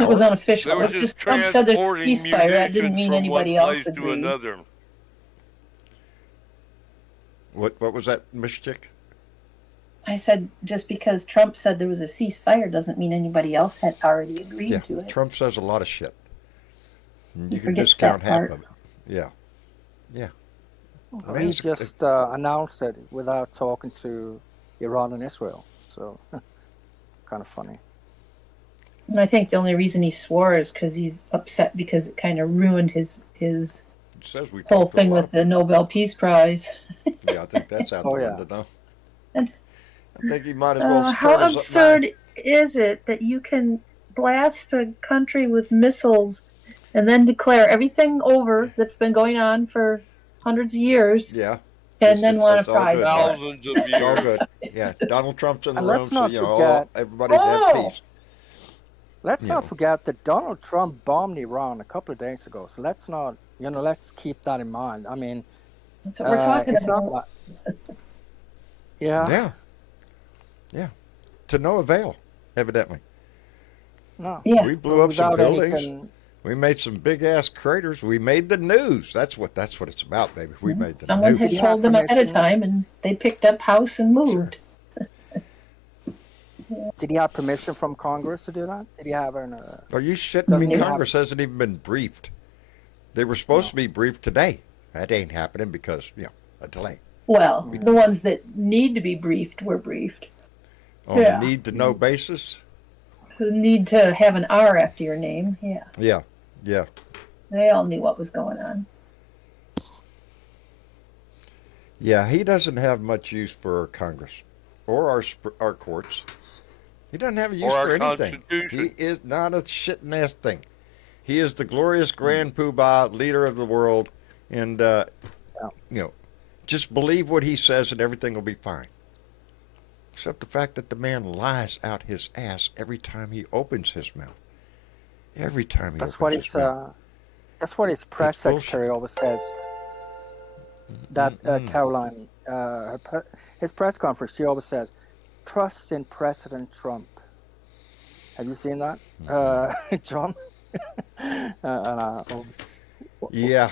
It was unofficial. They were It's just just Trump said there's transporting ceasefire. That didn't munitions mean from anybody one else place to agreed. another. What was that, Miss Chick? I said just because Trump said there was a ceasefire doesn't mean anybody else had already agreed Yeah, to it. Trump says a lot of shit. And He you can forgets discount that half part. of it. Yeah. He just announced it without talking to Iran and Israel. So, kind of funny. And I think the only reason he swore is because he's upset because it kind of ruined his It says we whole talked to a thing lot with of the Nobel Peace Prize. Yeah, I think that's out Oh, the yeah. window now. And- I think he might as well How turn his absurd is it that you can blast a country with missiles and then declare everything over that's been going on for hundreds of years Yeah, and then want a it's all prize good. for it? Thousands of it's all years. good. Yeah, Donald Trump's in the And room, let's so not forget- everybody have Oh! peace. Let's Yeah. not forget that Donald Trump bombed Iran a couple of days ago. So let's not, let's keep that in mind. I mean, That's what we're talking it's about. not like, yeah, Yeah. To no avail, evidently. no. Yeah. We blew up some Without any buildings. We made some big ass craters. We made the news. That's what it's about, baby. We made the Someone news. had Yeah, told them ahead of permission. time and they picked up house and moved. Did he have permission from Congress to do that? Did he have an? Are you shitting Doesn't me? he Congress hasn't even been briefed. They were supposed to be briefed today. That ain't happening because, a delay. Well, the ones that need to be briefed were briefed. On Yeah. a need to know basis? Who need to have an R after your name. Yeah. Yeah. They all knew what was going on. Yeah, he doesn't have much use for our Congress or our courts. He doesn't have a use Or our for anything. Constitution. He is not a shit ass thing. He is the glorious grand poobah leader of the world, and you know, just believe what he says, and everything will be fine. Except the fact that the man lies out his ass every time he opens his mouth. Every time he That's opens what his his mouth. that's what his press It's bullshit. secretary always says. That Caroline, his press conference, she always says, "Trust in President Trump." Have you seen that, John? Yeah.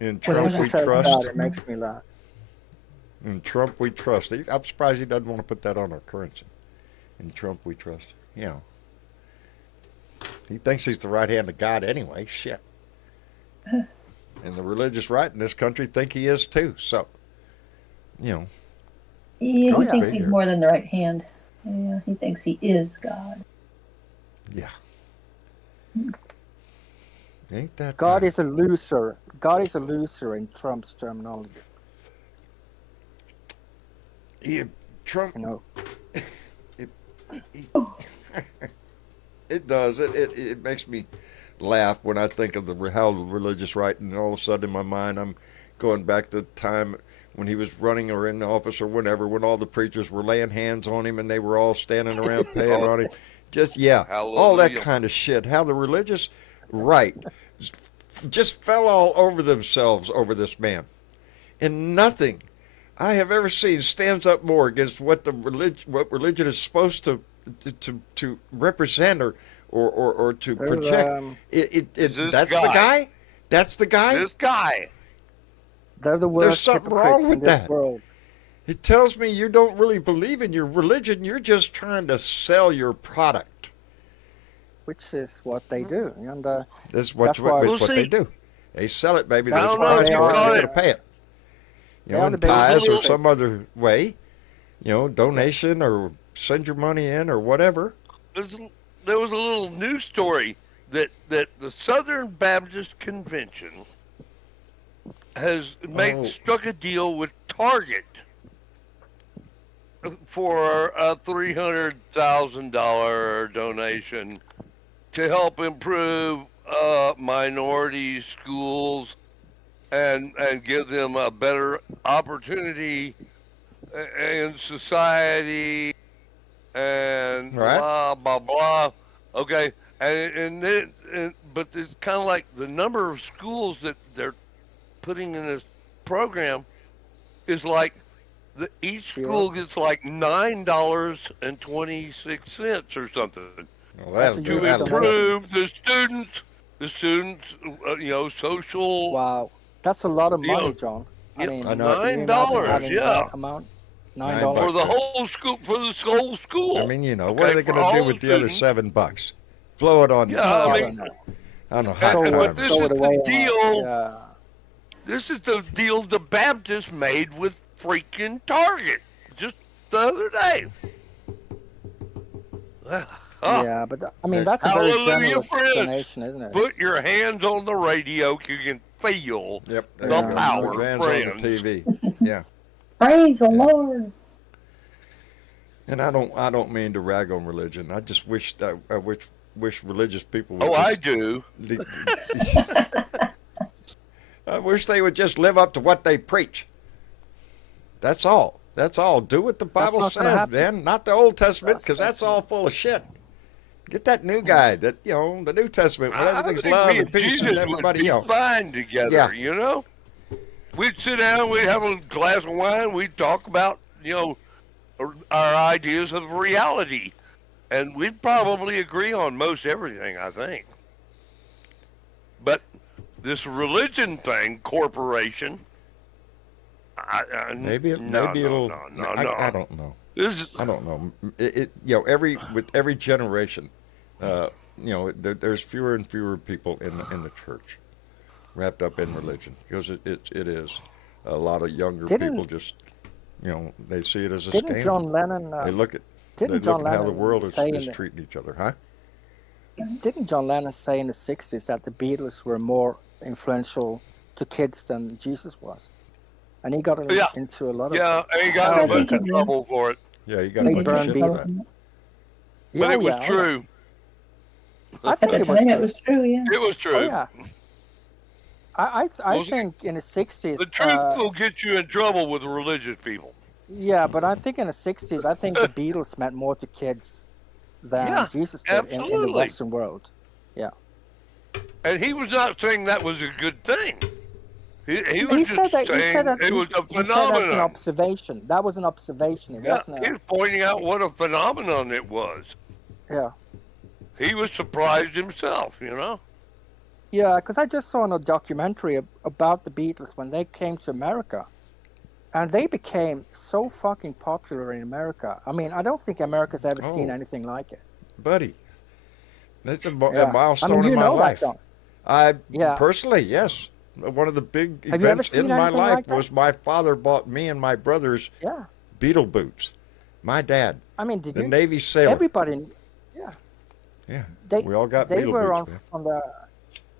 In When Trump she we says trust. that, it makes me laugh. In Trump we trust. I'm surprised he doesn't want to put that on our currency. In Trump we trust. You know. He thinks he's the right hand of God anyway. Shit. And the religious right in this country think he is too. So, you know. Yeah, Go he thinks he's figure. more than the right hand. Yeah, he thinks he is God. Yeah. Ain't that God bad? is a loser. God is a loser in Trump's terminology. Yeah, Trump. You know. It does. It makes me laugh when I think of how the religious right, and all of a sudden in my mind I'm going back to the time when he was running or in office or whenever, when all the preachers were laying hands on him and they were all standing around praying on him. Just all that Hallelujah. kind of shit. How the religious right just fell all over themselves over this man, and nothing I have ever seen stands up more against what religion is supposed to represent or to There's, project. This That's guy. the guy. That's the guy. This guy. they're the There's worst something hypocrites wrong in with this that. world. It tells me you don't really believe in your religion. You're just trying to sell your product. Which is what they do. And That's what Well, they see, do. They sell it, baby. That's There's a why price they for it. are- You're going to pay it. You they know, are in the biggest tithes or hypocrites. some other way. You know, donation or send your money in or whatever. there was a little news story that the Southern Baptist Convention has struck a deal with Target for a $300,000 donation to help improve minority schools and give them a better opportunity in society and Right. blah blah blah. Okay, but it's kind of like the number of schools that they're putting in this program is like each school gets like $9.26 or something Well, That's a that'll to huge do it. improve the students, social. Wow, that's a lot of You know, money, John. I yeah, mean, I know. can you imagine $9, having yeah. that amount? $9 $9. for the whole school, for the whole school. I mean, you know, okay, what are they for going to all do with the other students. $7? Blow it on. Yeah, I I don't mean, know. I don't know how Throw but it, this throw is it the away. deal. Yeah. This is the deal the Baptists made with freaking Target just the other day. Yeah, but I mean that's a very Hallelujah, generous friends. donation, isn't it? Put your hands on the radio. You can feel Yep. There the you go. power, Put your hands friends. on the TV. Yeah. Praise the Yeah. Lord. And I don't mean to rag on religion. I just wish wish religious people would Oh, I just, do. I wish they would just live up to what they preach. That's all. That's all. Do what the Bible not gonna says, happen. man. Not the Old Testament, because That's- that's all full of shit. Get that new guy, that the New Testament, where I everything's think love me and peace Jesus and everybody, would be fine together. Yeah. You know, we'd sit down, we'd have a glass of wine, we'd talk about our ideas of reality, and we'd probably agree on most everything, I think. But this religion thing, corporation, maybe no, it'll. no. I don't know. This is I don't know. With every generation, there's fewer and fewer people in the church wrapped up in religion, because it is a lot of younger people just they see it as a Didn't scam. John Lennon? They look at Didn't John how the Lennon world is say in the- treating each other, huh? Didn't John Lennon say in the '60s that the Beatles were more influential to kids than Jesus was? and he got Yeah. into a lot of Yeah, and he got in a I bunch think of he trouble for it. Yeah, you got They a bunch of burned shit Beatles. for that. But it was yeah. true. I At think the it was time, it true. was true. Yeah. It was true. Oh yeah. I Well, think in the 60s. The truth will get you in trouble with religious people. Yeah, but I think in the 60s, I think the Beatles meant more to kids than Yeah, Jesus did in the absolutely. Western world. Yeah. And he was not saying that was a good thing. He was He just said that. saying it was a He said that's an phenomenon. observation. That was an observation. It Yeah, wasn't he was pointing out what a phenomenon it was. Yeah. He was surprised himself, you know? Yeah, because I just saw a documentary about the Beatles when they came to America. And they became so fucking popular in America. I mean, I don't think America's ever seen anything like it. Buddy, that's a Yeah. milestone in my life. Yeah. Personally, yes. One of the big Have you ever events in seen my anything life like that? was my father bought me and my brothers Yeah. Beetle boots. My dad, I mean, did the you? Navy sailor. Everybody. Yeah. Yeah, They, we all got they Beetle were boots, man. on the.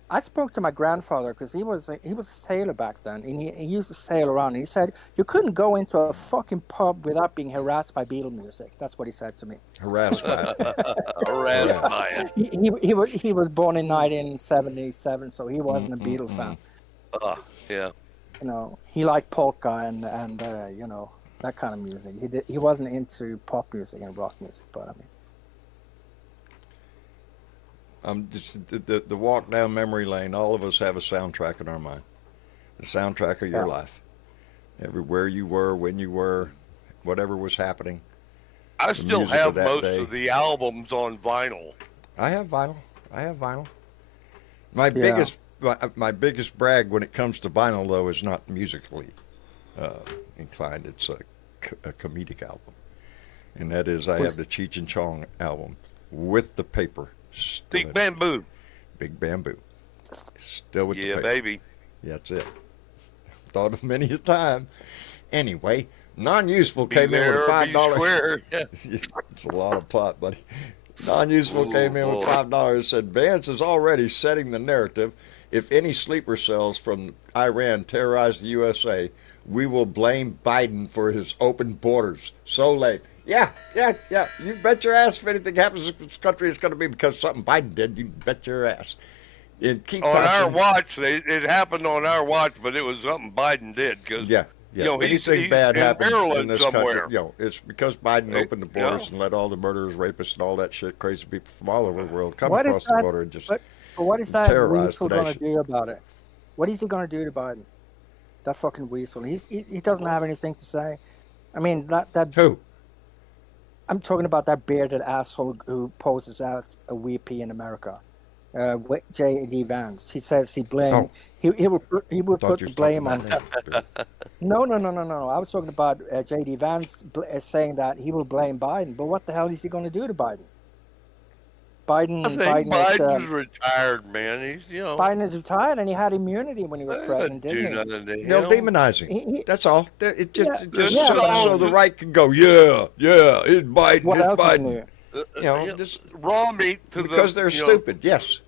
I spoke to my grandfather because he was a sailor back then, and he used to sail around. And he said you couldn't go into a fucking pub without being harassed by Beatle music. That's what he said to me. Harassed by it. Harassed by it. He was born in 1977, so he wasn't a Beatle fan. Yeah. You know, he liked polka and you know, that kind of music. He wasn't into pop music and rock music, but I mean. Just the walk down memory lane. All of us have a soundtrack in our mind. The soundtrack of your life. Everywhere you were, when you were, whatever was happening. I The still music have of that most day. of the albums on vinyl. I have vinyl. My biggest brag when it comes to vinyl, though, is not musically inclined. It's a comedic album, and that is I have the Cheech and Chong album with the paper. Big Bamboo. Big Bamboo. Still with the Yeah, paper. baby. Yeah, that's it. Thought of many a time. Anyway, non-useful came in with $5. It's a lot of pot, buddy. Non-useful came in with $5. Said Vance is already setting the narrative. If any sleeper cells from Iran terrorize the USA, we will blame Biden for his open borders. So late. Yeah. You bet your ass if anything happens in this country, it's going to be because something Biden did. You bet your ass. On our watch, it happened on our watch, but it was something Biden did. Cause, yeah. You know, anything bad happened in this somewhere. country, it's because Biden opened the borders and let all the murderers, rapists, and all that shit, crazy people from all over the world come across the border and just what is that terrorize weasel the going to nation. do about it? What is he going to do to Biden? That fucking weasel. He doesn't have anything to say. I mean, that Who? I'm talking about that bearded asshole who poses as a VP in America, J.D. Vance. He says he blamed. He will put the blame on. No. I was talking about J.D. Vance saying that he will blame Biden. But what the hell is he going to do to Biden? Biden's retired, man. Biden is retired, and he had immunity when he was president, didn't he? They'll demonize him. That's all. It just Yeah. so the right can go, it's Biden, What it's else is Biden. new? Just raw meat to because they're stupid. Yes,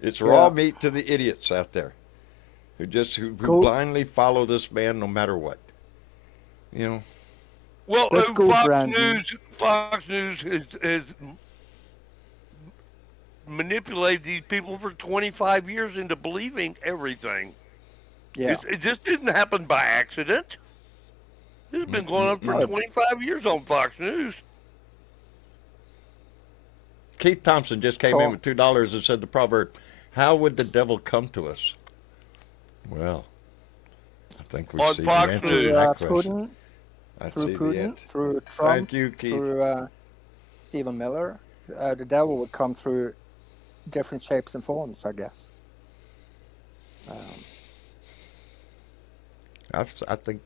it's raw meat to the idiots out there who blindly follow this man no matter what. Well, Let's go, Fox News is manipulate these people for 25 years into believing everything. Yeah. It just didn't happen by accident. This has been going on for 25 years on Fox News. Keith Thompson just came in with $2 and said the proverb, "How would the devil come to us?" Well, I think we on see Fox the answer News. to that Through question. Putin, through Trump, Thank you, Keith. through Stephen Miller. The devil would come through different shapes and forms, I guess. I think,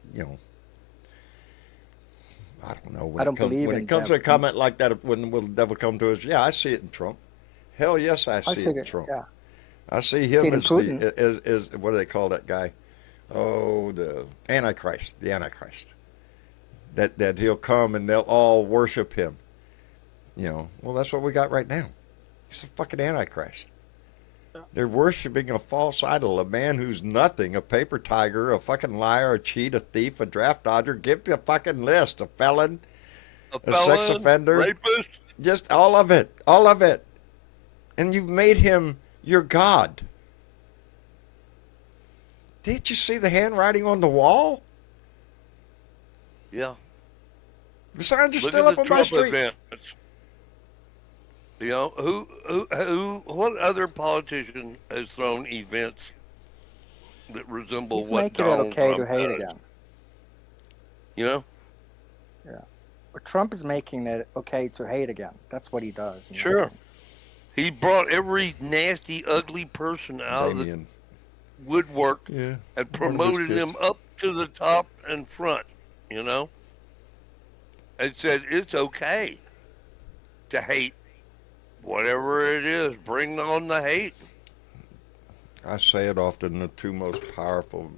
I don't know. I don't believe when in it comes to a devil. comment like that, when will the devil come to us? Yeah, I see it in Trump. Hell yes, I see it in Trump. Yeah. I see See it him in Putin. as what do they call that guy? Oh, the Antichrist. The Antichrist. That he'll come and they'll all worship him. Well, that's what we got right now. He's the fucking Antichrist. They're worshiping a false idol, a man who's nothing, a paper tiger, a fucking liar, a cheat, a thief, a draft dodger. Give the fucking list. A felon, a sex offender. Rapist. Just all of it. All of it. And you've made him your God. Didn't you see the handwriting on the wall? Yeah. The signs are Look still at up the on my Trump street. events. You know, what other politician has thrown events that resemble He's what making it Donald okay Trump to hate does? again. You know? Yeah. But Trump is making it okay to hate again. That's what he does. you know? Sure. He brought every nasty, ugly person out of the Damien. woodwork Yeah. and one of his promoted kids. them up to the top and front, you know? And said it's okay to hate whatever it is. Bring on the hate. I say it often, the two most powerful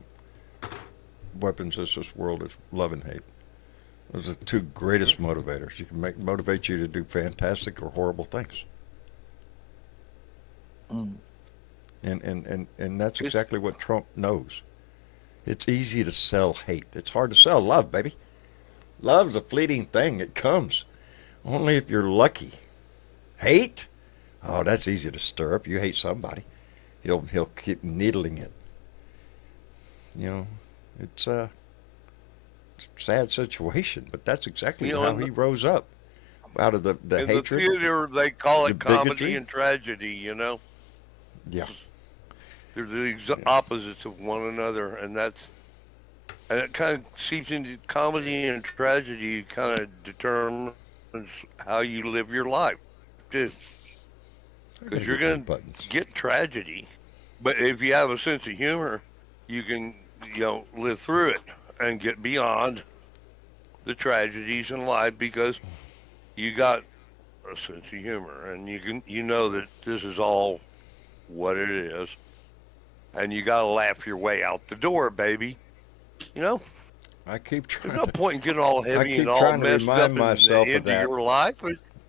weapons of this world is love and hate. Those are the two greatest motivators. You can motivate you to do fantastic or horrible things. Mm. And that's exactly what Trump knows. It's easy to sell hate. It's hard to sell love, baby. Love's a fleeting thing. It comes only if you're lucky. Hate? Oh, that's easy to stir up. You hate somebody, he'll keep needling it. You know, it's a sad situation, but that's exactly You know, how in he rose up out of the In hatred. the theater, they call the it comedy bigotry. and tragedy, you know? Yeah. They're the opposites of one another, and it kind of seeps into comedy and tragedy. Kind of determines how you live your life, too. Because you're going to get tragedy, but if you have a sense of humor, you can, live through it and get beyond the tragedies in life because you got a sense of humor, and you know that this is all what it is. And you gotta laugh your way out the door, baby. You know? I keep trying. There's no point in getting all heavy and all trying to messed remind up myself of into that. your life.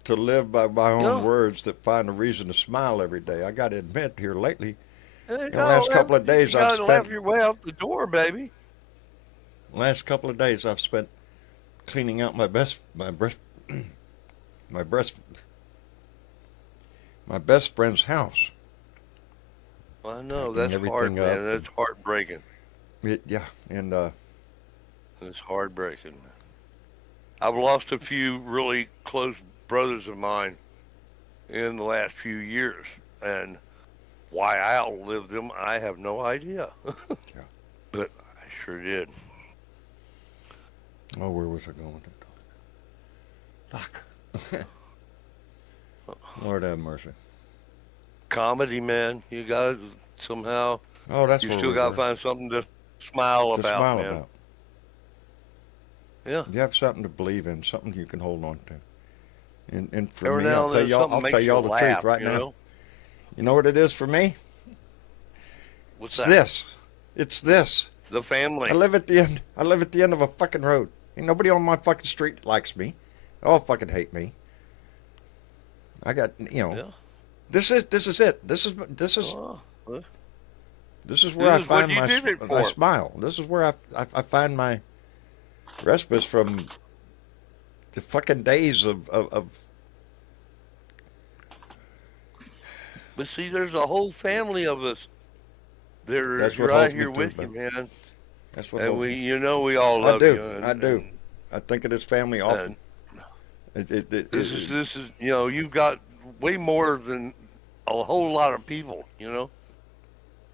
To live by my own Yeah. words that find a reason to smile every day. I got to admit, here lately, The last couple of days you I've gotta laugh spent. your way out the door, baby. Last couple of days I've spent cleaning out my best friend's house. I know, Packing that's hard, everything man. up. That's heartbreaking. Yeah, and It's heartbreaking. I've lost a few really close brothers of mine in the last few years, and why I outlived them, I have no idea. Yeah. But I sure did. oh, where was I going with that? Fuck. Lord have mercy. Comedy, man. You gotta somehow. Oh, that's You where still we gotta were. find something to smile To about, smile man. about. Yeah. You have something to believe in, something you can hold on to. And for Every me, now I'll and tell then y'all, something I'll makes tell you y'all the laugh, truth right you now. know? You know what it is for me? What's It's that? this. It's this. The family. I live at the end of a fucking road. Ain't nobody on my fucking street likes me. They all fucking hate me. I got, Yeah. This is it. This is Oh, this is where This I is what find you did it my for. smile. This is where I find my respite from the fucking days of But see, there's a whole family of us that are That's what right holds me here too, with you, man. man. That's what And holds we me. all I love do. you. I do. I think of this family often. This is you've got way more than a whole lot of people,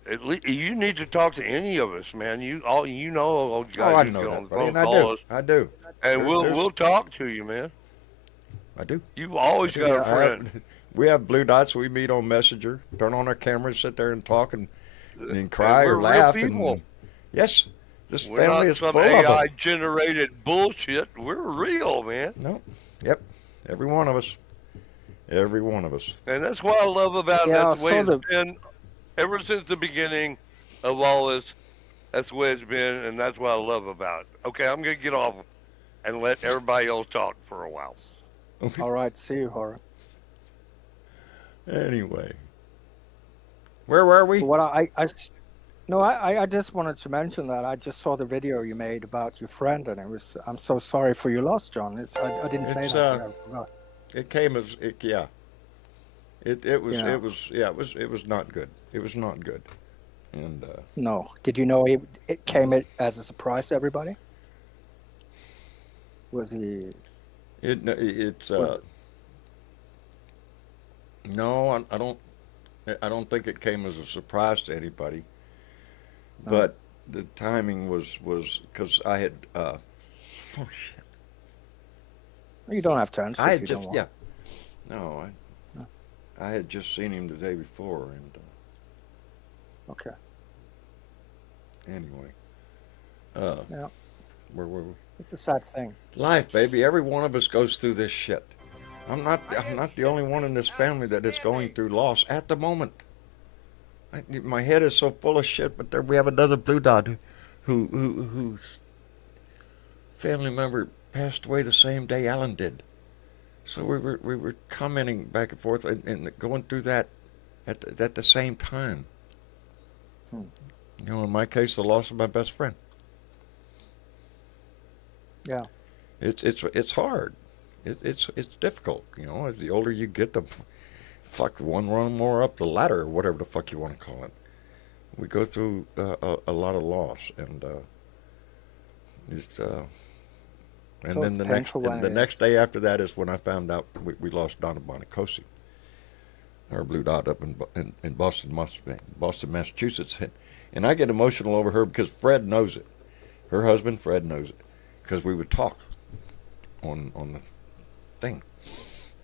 At least you need to talk to any of us, man. You guys Oh, I just know get on that, the buddy, phone, and I call do. us, I do. and There's- we'll talk to you, man. I do. You've always got a friend. We have blue dots. We meet on Messenger. Turn on our cameras, sit there and talk, and cry we're or real laugh. people. And yes, this We're family not is some full of them. AI generated bullshit. We're real, man. No. Yep. Every one of us. Every one of us. And that's what I love about it. Yeah, That's the way so it's the- been ever since the beginning of all this. That's the way it's been, and that's what I love about it. Okay, I'm going to get off and let everybody else talk for a while. All right, see you, Horace. Anyway. Where were we? What no, I just wanted to mention that I just saw the video you made about your friend, and I'm so sorry for your loss, John. I didn't say It's that. I forgot. it came as yeah. It was Yeah. it was not good. It was not good. And No, did you know it came as a surprise to everybody? Was he? it's no, I don't think it came as a surprise to anybody. But the timing was because I had oh shit. You don't have to answer I if had you just don't want. yeah. No, I had just seen him the day before, and Okay. anyway, Yeah, where were we? it's a sad thing. Life, baby. Every one of us goes through this shit. I'm not the only one in this family that is going through loss at the moment. My head is so full of shit, but there we have another blue dot whose family member passed away the same day Alan did. So we were commenting back and forth and going through that at the same time. You know, in my case, the loss of my best friend. Yeah. It's hard. It's difficult. You know, as the older you get, the fuck one rung more up the ladder, or whatever the fuck you want to call it. We go through a lot of loss, and it's and So then it's the next painful when the it next is. day after that is when I found out we lost Donna Bonacosi, our blue dot up in Boston, Massachusetts, and I get emotional over her because Fred knows it. Her husband Fred knows it because we would talk on the thing,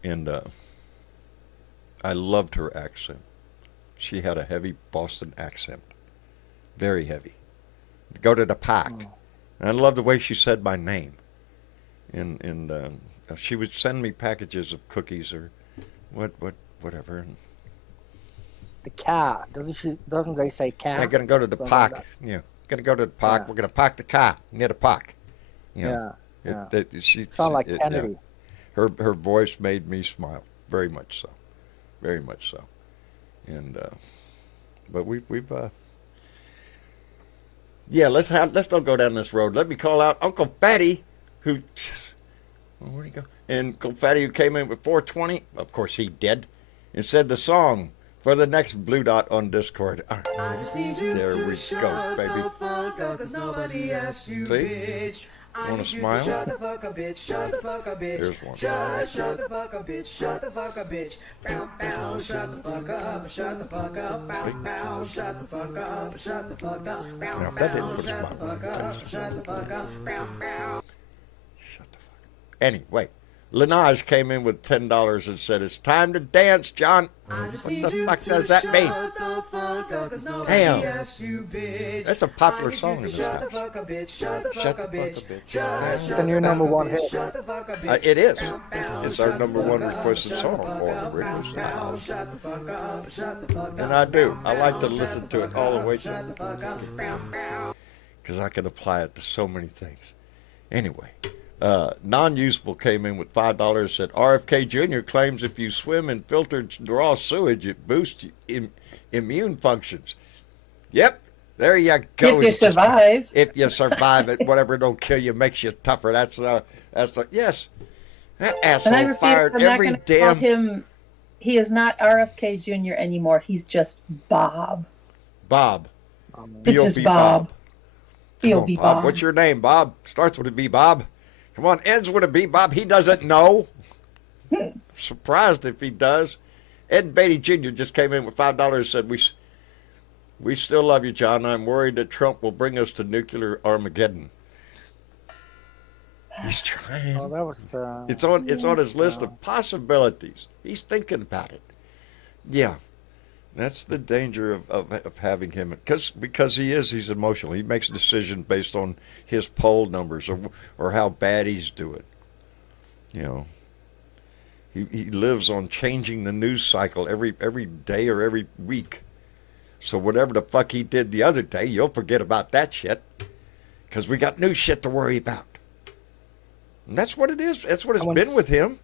and I loved her accent. She had a heavy Boston accent, very heavy. Go to the park. And I loved the way she said my name. And she would send me packages of cookies or whatever. And The car doesn't they say car? I'm gonna go to the Something park. like that. Yeah, gonna go to the park. Yeah. We're gonna park the car near the park. You know, Yeah. she Sound like yeah. Kennedy. Her voice made me smile, very much so, very much so. And but we've yeah, let's don't go down this road. Let me call out Uncle Fatty, who just, well, where'd he go? And Uncle Fatty, who came in with 420. Of course, he did, and said the song for the next blue dot on Discord. All right. There we go, baby. See? Want to smile? Shut the fuck up, bitch. Shut the fuck up, bitch. Here's one. Shut the fuck up, bitch. Shut the fuck up, bitch. Bow, bow. Shut the fuck up. Shut the fuck up. Bow, bow. Shut the fuck up. Shut the fuck up. Bow, Now, if that didn't bow. put a Shut the smile on fuck your up. face. Shut the fuck up. Bow, bow. Shut the fuck up. Anyway, Lanaj came in with $10 and said, "It's time to dance, John." What the fuck does that mean? Damn. That's a popular song in this house. Shut the fuck up, bitch. It's the new #1 hit. It is. It's our #1 requested song on the radio station. And I do. I like to listen to it all the way through. Because I can apply it to so many things. Anyway. Non-useful came in with $5. Said RFK Jr. claims if you swim in filtered raw sewage, it boosts immune functions. Yep, there you go. If you survive. If you survive it, whatever don't kill you makes you tougher. That's yes. That And I asshole refuse. fired I'm not every going to call damn. him. He is not RFK Jr. anymore. He's just Bob. Bob. It's just B.O.B. Bob. Come B.O.B. on, Bob. Bob. What's your name, Bob? Starts with a B, Bob. Come on, ends with a B, Bob. He doesn't know. Surprised if he does. Ed Beatty Jr. just came in with $5. Said we still love you, John. I'm worried that Trump will bring us to nuclear Armageddon. He's trying. Oh, that was. It's on his list of possibilities. He's thinking about it. Yeah. That's the danger of having him, because he's emotional. He makes a decision based on his poll numbers or how bad he's doing. You know, he lives on changing the news cycle every day or every week. So whatever the fuck he did the other day, you'll forget about that shit, because we got new shit to worry about. And that's what it is. That's what it's been with him.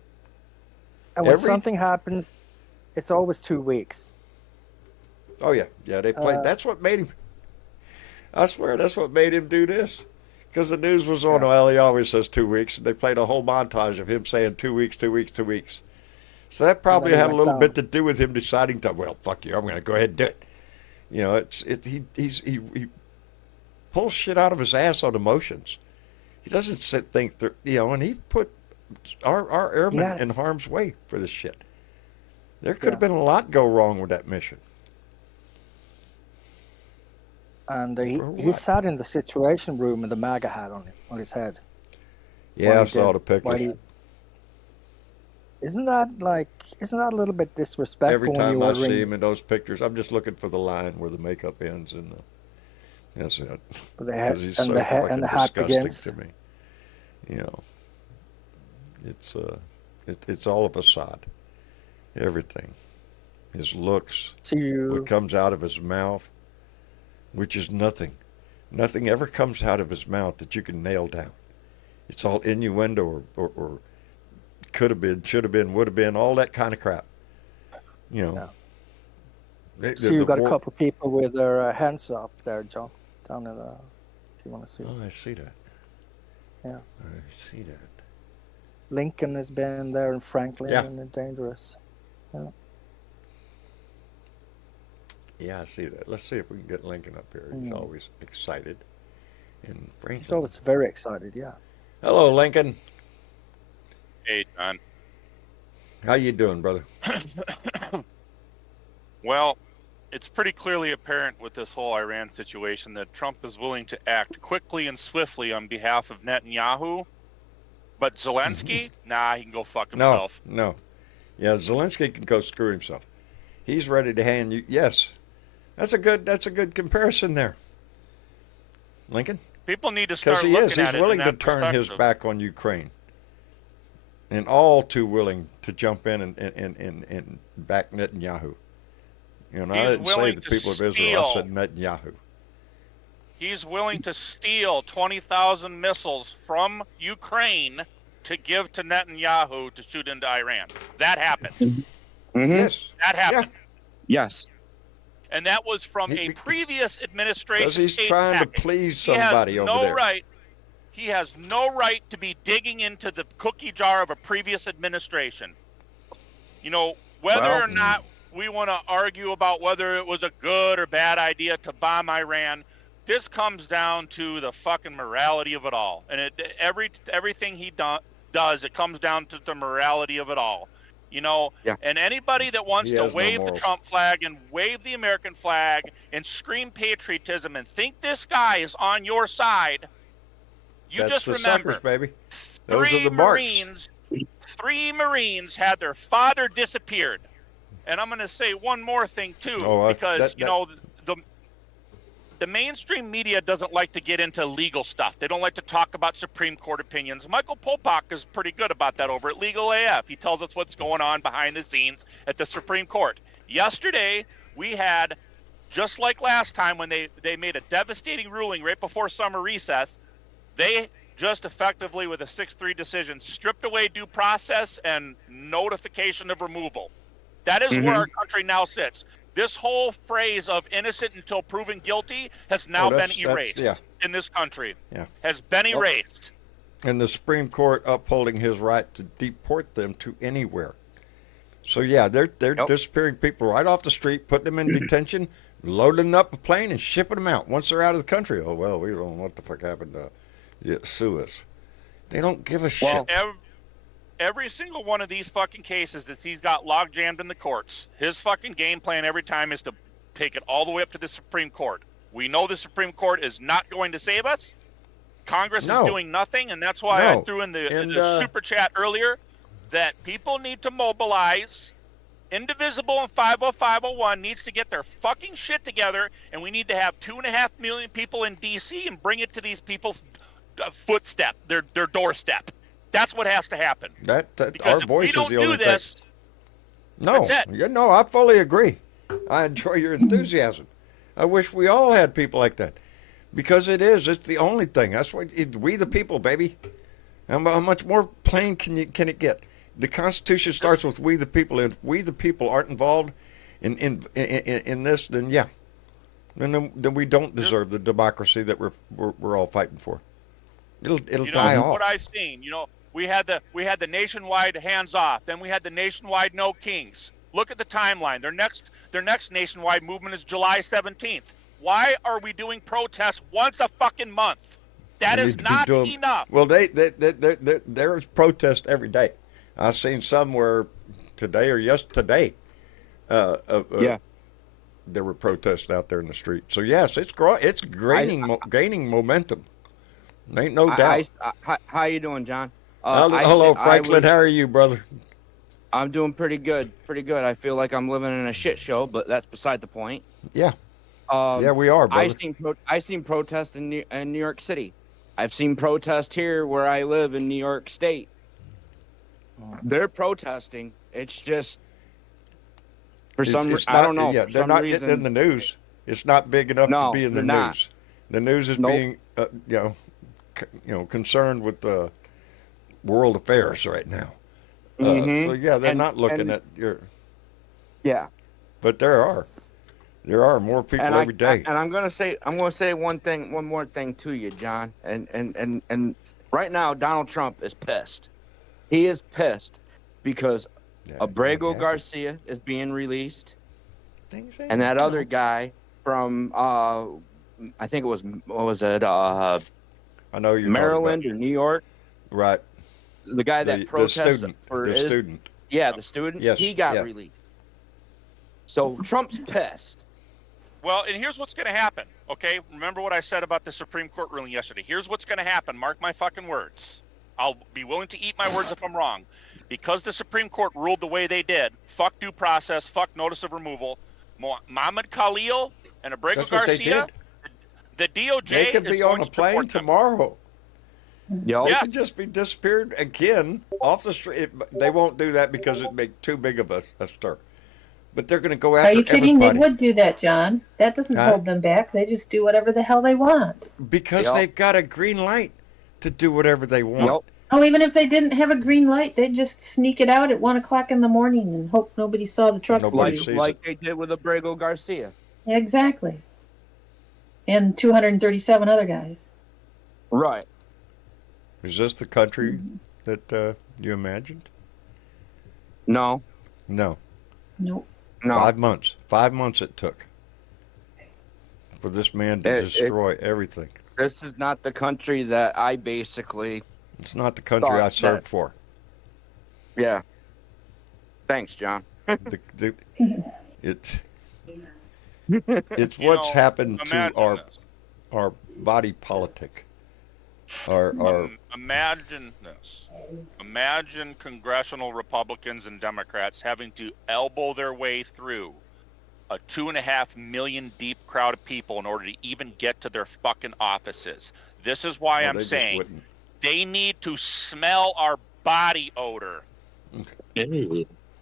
And when something happens, it's always 2 weeks. Oh yeah, yeah. They played. That's what made him. I swear, that's what made him do this. Because the news was on. Yeah. Well, he always says 2 weeks, and they played a whole montage of him saying 2 weeks, 2 weeks, 2 weeks. So that probably he had a went little down. bit to do with him deciding to, well, fuck you, I'm going to go ahead and do it. You know, he pulls shit out of his ass on emotions. He doesn't think that, you know, and he put our airmen Yeah. in harm's way for this shit. There could have Yeah. been a lot go wrong with that mission. And For he what? sat in the situation room with the MAGA hat on his head. Yeah, while I he saw did- the while pictures. isn't that a little bit disrespectful Every when time you're I ordering? see him in those pictures, I'm just looking for the line where the makeup ends, and that's it. With the hat Because he's and so the hat fucking and the hat disgusting begins. to me. You know, it's all of Assad. Everything, his looks, So you what comes out of his mouth, which is nothing. Nothing ever comes out of his mouth that you can nail down. It's all innuendo or could have been, should have been, would have been, all that kind of crap. You know. Yeah. The you got a war- couple of people with their hands up there, John, down in the. If you want to see, Oh, I see that. Yeah. I see that. Lincoln has been there, and Franklin, Yeah. and Dangerous. Yeah, I see that. Let's see if we can get Lincoln up here. He's Mm. always excited. And Franklin. He's always very excited. Yeah. Hello, Lincoln. Hey, John. How you doing, brother? Well, it's pretty clearly apparent with this whole Iran situation that Trump is willing to act quickly and swiftly on behalf of Netanyahu. But Zelensky, nah, he can go fuck himself. No. Yeah, Zelensky can go screw himself. He's ready to hand you. Yes, that's a good comparison there, Lincoln. People need to Because start he looking is. at He's it willing in to that turn his perspective. back on Ukraine, and all too willing to jump in and back Netanyahu. You know, I He's didn't say willing the to people of Israel. I steal. said Netanyahu. He's willing to steal 20,000 missiles from Ukraine to give to Netanyahu to shoot into Iran. That happened. Mhm. Yes. That happened. Yes. And that was from a previous administration. Because he's aid trying to package. please He has somebody over no there. right. He has no right to be digging into the cookie jar of a previous administration. You know, whether Well, or not we want to argue about whether it was a good or bad idea to bomb Iran, this comes down to the fucking morality of it all. And everything he does, it comes down to the morality of it all. You know, Yeah. and anybody that wants He to has no wave the morals. Trump flag and wave the American flag and scream patriotism and think this guy is on your side, you That's just the remember suckers, baby. Those are the marks. Three Marines had their father disappeared. And I'm going to say one more thing too, Oh, because you know the mainstream media doesn't like to get into legal stuff. They don't like to talk about Supreme Court opinions. Michael Popak is pretty good about that over at Legal AF. He tells us what's going on behind the scenes at the Supreme Court. Yesterday, we had, just like last time when they made a devastating ruling right before summer recess, they just effectively, with a 6-3 decision, stripped away due process and notification of removal. That is where our country now sits. This whole phrase of innocent until proven guilty has now been that's- erased yeah. in this country. Yeah. Has been erased. And the Supreme Court upholding his right to deport them to anywhere. So yeah, they're disappearing people right off the street, putting them in detention, loading up a plane, and shipping them out once they're out of the country. Oh well, we don't know what the fuck happened to sue us. They don't give a shit. Every single one of these fucking cases that he's got log jammed in the courts, his fucking game plan every time is to take it all the way up to the Supreme Court. We know the Supreme Court is not going to save us. Congress is doing nothing, and that's why I threw in the super chat earlier that people need to mobilize. Indivisible and 50501 needs to get their fucking shit together, and we need to have 2.5 million people in D.C. and bring it to these people's footstep, their doorstep. That's what has to happen. That Because our voice if we is the don't only do this, thing. No, that's it. yeah, no, I fully agree. I enjoy your enthusiasm. I wish we all had people like that, because it's the only thing. That's why we the people, baby. How much more plain can it get? The Constitution starts with we the people, and if we the people aren't involved, in this, then yeah, then we don't deserve the democracy that we're all fighting for. It'll die off. What I've seen, we had the nationwide hands off, then we had the nationwide no kings. Look at the timeline. Their next nationwide movement is July 17th. Why are we doing protests once a fucking month? That is not enough. Well, there's protest every day. I've seen somewhere today or yesterday. Yeah. There were protests out there in the street. So yes, it's gaining momentum. Ain't no doubt. How you doing, John? Hello, Franklin. How are you, brother? I'm doing pretty good. Pretty good. I feel like I'm living in a shit show, but that's beside the point. Yeah. Yeah, we are, brother. I've seen protests in New York City. I've seen protests here where I live in New York State. They're protesting. It's just I don't know. Yeah, they're not getting in the news. It's not big enough to be in the news. The news is being, concerned with the world affairs right now. So yeah, they're not looking at your. Yeah. But there are more people every day. And I'm gonna say one more thing to you, John. And right now, Donald Trump is pissed. He is pissed because Abrego Garcia is being released, and that other guy from I think it was I know you're Maryland or New York, right? The guy that protested the student. Yeah, the student. Yes, he got released. So Trump's pissed. Well, and here's what's going to happen, okay? Remember what I said about the Supreme Court ruling yesterday. Here's what's going to happen. Mark my fucking words. I'll be willing to eat my words if I'm wrong. Because the Supreme Court ruled the way they did, fuck due process, fuck notice of removal, Mohammed Khalil and Abrego Garcia, the DOJ they could be on a plane tomorrow. Yep. They could just be disappeared again off the street. They won't do that because it'd make too big of a stir. But they're going to go after everybody. Are you kidding? Everybody. They would do that, John. That doesn't hold them back. They just do whatever the hell they want. Because they've got a green light to do whatever they want. Yep. Oh, even if they didn't have a green light, they'd just sneak it out at 1 o'clock in the morning and hope nobody saw the trucks. Like they did with Abrego Garcia. Exactly. And 237 other guys. Right. Is this the country that you imagined? No. No. Nope. No. 5 months. 5 months it took for this man to destroy everything. This is not the country that I basically. It's not the country I served for. Yeah. Thanks, John. It's what's happened to our body politic. Imagine this. Imagine congressional Republicans and Democrats having to elbow their way through a 2.5 million deep crowd of people in order to even get to their fucking offices. This is why I'm saying they need to smell our body odor.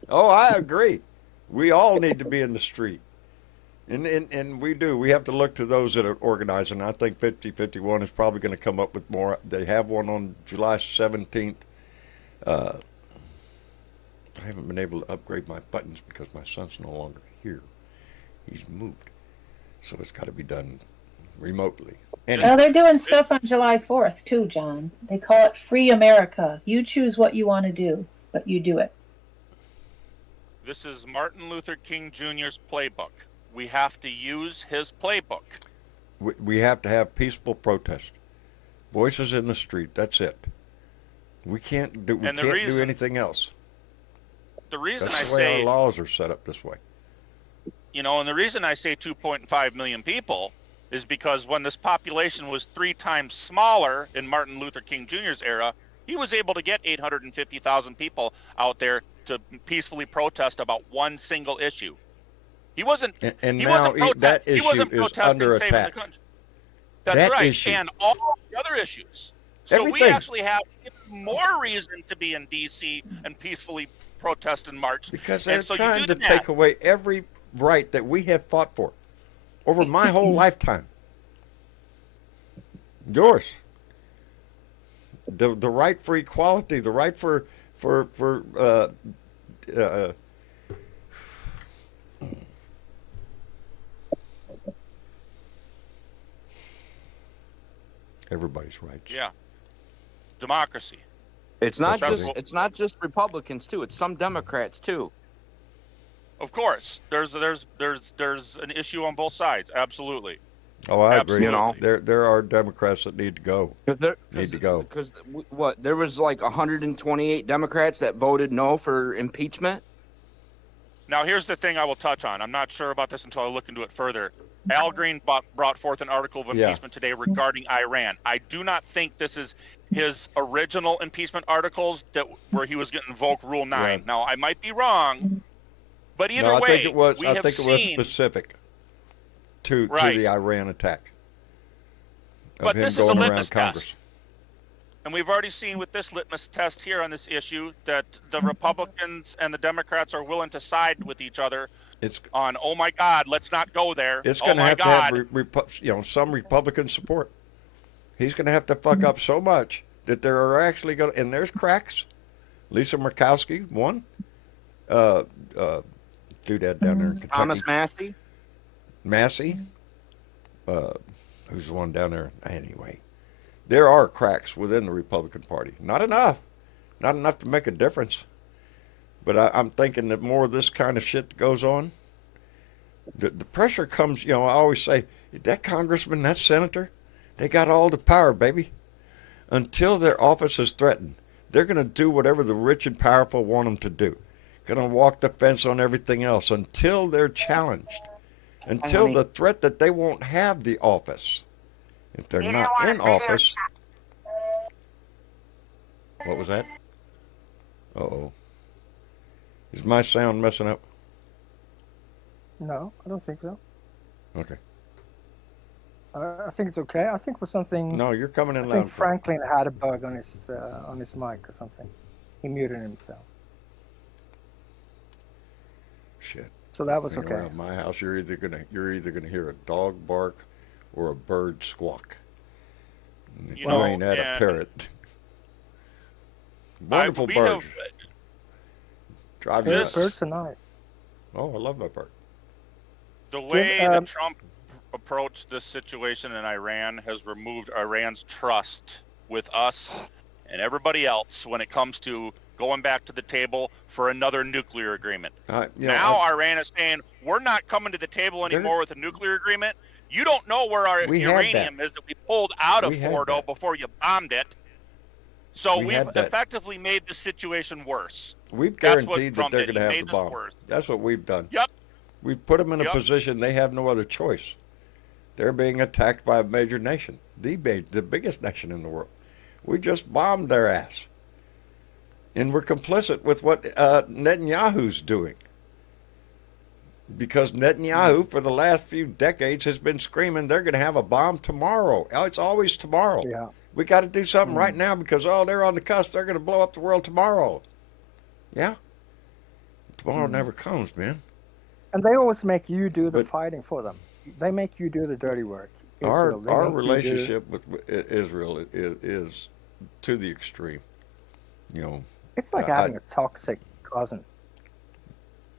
Oh, I agree. We all need to be in the street. And we do. We have to look to those that are organizing. I think 5051 is probably going to come up with more. They have one on July 17th. I haven't been able to upgrade my buttons because my son's no longer here. He's moved. So it's got to be done remotely. Anyway. Well, they're doing stuff on July 4th, too, John. They call it Free America. You choose what you want to do, but you do it. This is Martin Luther King Jr.'s playbook. We have to use his playbook. We have to have peaceful protest. Voices in the street. That's it. We can't do anything else. The reason That's the way our laws are set up this way. And the reason I say 2.5 million people is because when this population was 3 times smaller in Martin Luther King Jr.'s era, he was able to get 850,000 people out there to peacefully protest about one single issue. He wasn't. And now that issue is under attack. That's right, and all the other issues. So we actually have more reason to be in D.C. and peacefully protest and march. Because they're trying to take away every right that we have fought for over my whole lifetime. Yours. The right for equality, the right for Everybody's rights. Yeah. Democracy. It's not That's just right. it's not just Republicans too. It's some Democrats too. Of course. There's an issue on both sides. Absolutely. Oh, I agree. You know, There are Democrats that need to go. Need to go. Because what, there was like 128 Democrats that voted no for impeachment. Now, here's the thing I will touch on. I'm not sure about this until I look into it further. Al Green brought forth an article of impeachment today regarding Iran. I do not think this is his original impeachment articles where he was going to invoke Rule 9. Yeah. Now, I might be wrong, but either No, I way, think it was. we I have think it was seen. specific to Right. the Iran attack. Of But him this is a going around litmus Congress. test. And we've already seen with this litmus test here on this issue that the Republicans and the Democrats are willing to side with each other It's on, oh my God, let's not go there. it's Oh going to my have God. to have some Republican support. He's going to have to fuck up so much that there are actually going to, and there's cracks. Lisa Murkowski, one. Doodad down there in Kentucky. Thomas Massey. Massey. Who's the one down there? Anyway, there are cracks within the Republican Party. Not enough. Not enough to make a difference. But I'm thinking that more of this kind of shit that goes on, the pressure comes, I always say, that congressman, that senator, they got all the power, baby. Until their office is threatened, they're going to do whatever the rich and powerful want them to do. Going to walk the fence on everything else until they're challenged. Until the threat that they won't have the office. If they're not in office. What was that? Uh-oh. Is my sound messing up? No, I don't think so. Okay. I think it's okay. I think it was something. No, you're coming in I loud. think Franklin had a bug on his mic or something. He muted himself. Shit. So that was Hang okay. around my house, you're either gonna hear a dog bark or a bird squawk. And if you ain't at a parrot. Wonderful birds. Drive you nuts. Birds are nice. Oh, I love my bird. The way that Trump approached this situation in Iran has removed Iran's trust with us and everybody else when it comes to going back to the table for another nuclear agreement. Iran is saying, we're not coming to the table anymore with a nuclear agreement. You don't know where our uranium is that we pulled out of Fordo before you bombed it. So we've effectively made the situation worse. We've guaranteed that they're going to have the bomb. That's what we've done. Yep. We've put them in a position they have no other choice. They're being attacked by a major nation, the biggest nation in the world. We just bombed their ass. And we're complicit with what Netanyahu's doing. Because Netanyahu, for the last few decades, has been screaming they're going to have a bomb tomorrow. It's always tomorrow. Yeah. We got to do something right now because, they're on the cusp. They're going to blow up the world tomorrow. Yeah? Tomorrow never comes, man. And they always make you do the fighting for them. They make you do the dirty work. Our relationship with Israel is to the extreme. It's like having a toxic cousin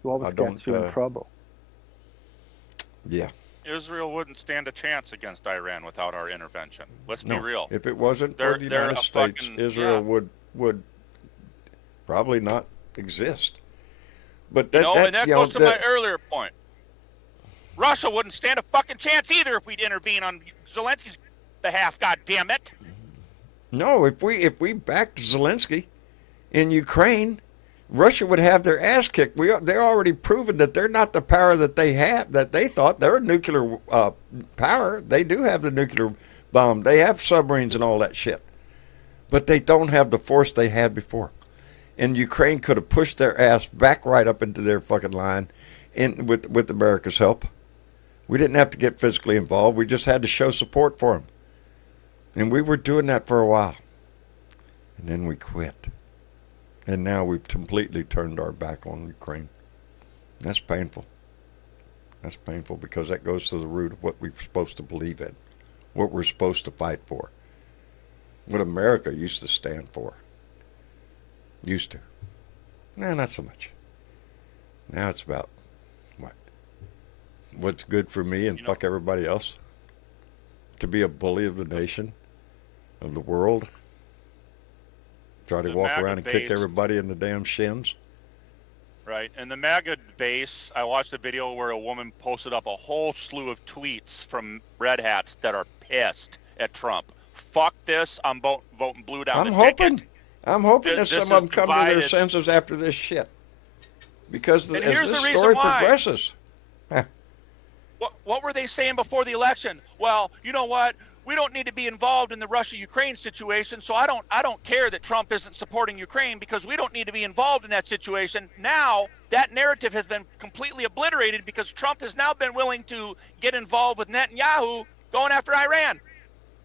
who always gets you in trouble. Yeah. Israel wouldn't stand a chance against Iran without our intervention. Let's be real. If it wasn't for the United States, Israel would probably not exist. But that goes to my earlier point. Russia wouldn't stand a fucking chance either if we'd intervene on Zelensky's behalf. God damn it! No, if we backed Zelensky in Ukraine, Russia would have their ass kicked. They're already proven that they're not the power that they have, that they thought. They're a nuclear power. They do have the nuclear bomb. They have submarines and all that shit. But they don't have the force they had before. And Ukraine could have pushed their ass back right up into their fucking line with America's help. We didn't have to get physically involved. We just had to show support for them. And we were doing that for a while. And then we quit. And now we've completely turned our back on Ukraine. That's painful. That's painful because that goes to the root of what we're supposed to believe in, what we're supposed to fight for, what America used to stand for. Used to. Nah, not so much. Now it's about what's good for me and fuck everybody else. To be a bully of the nation of the world. Try to The walk MAGA around and kick base. everybody in the damn shins. Right. And the MAGA base, I watched a video where a woman posted up a whole slew of tweets from red hats that are pissed at Trump. Fuck this. I'm voting blue down I'm the hoping. ticket. I'm hoping that This some is of them come to their divided. senses after this shit. Because And as here's this the reason story why. progresses. What were they saying before the election? Well, you know what? We don't need to be involved in the Russia-Ukraine situation, so I don't care that Trump isn't supporting Ukraine because we don't need to be involved in that situation. Now, that narrative has been completely obliterated because Trump has now been willing to get involved with Netanyahu going after Iran.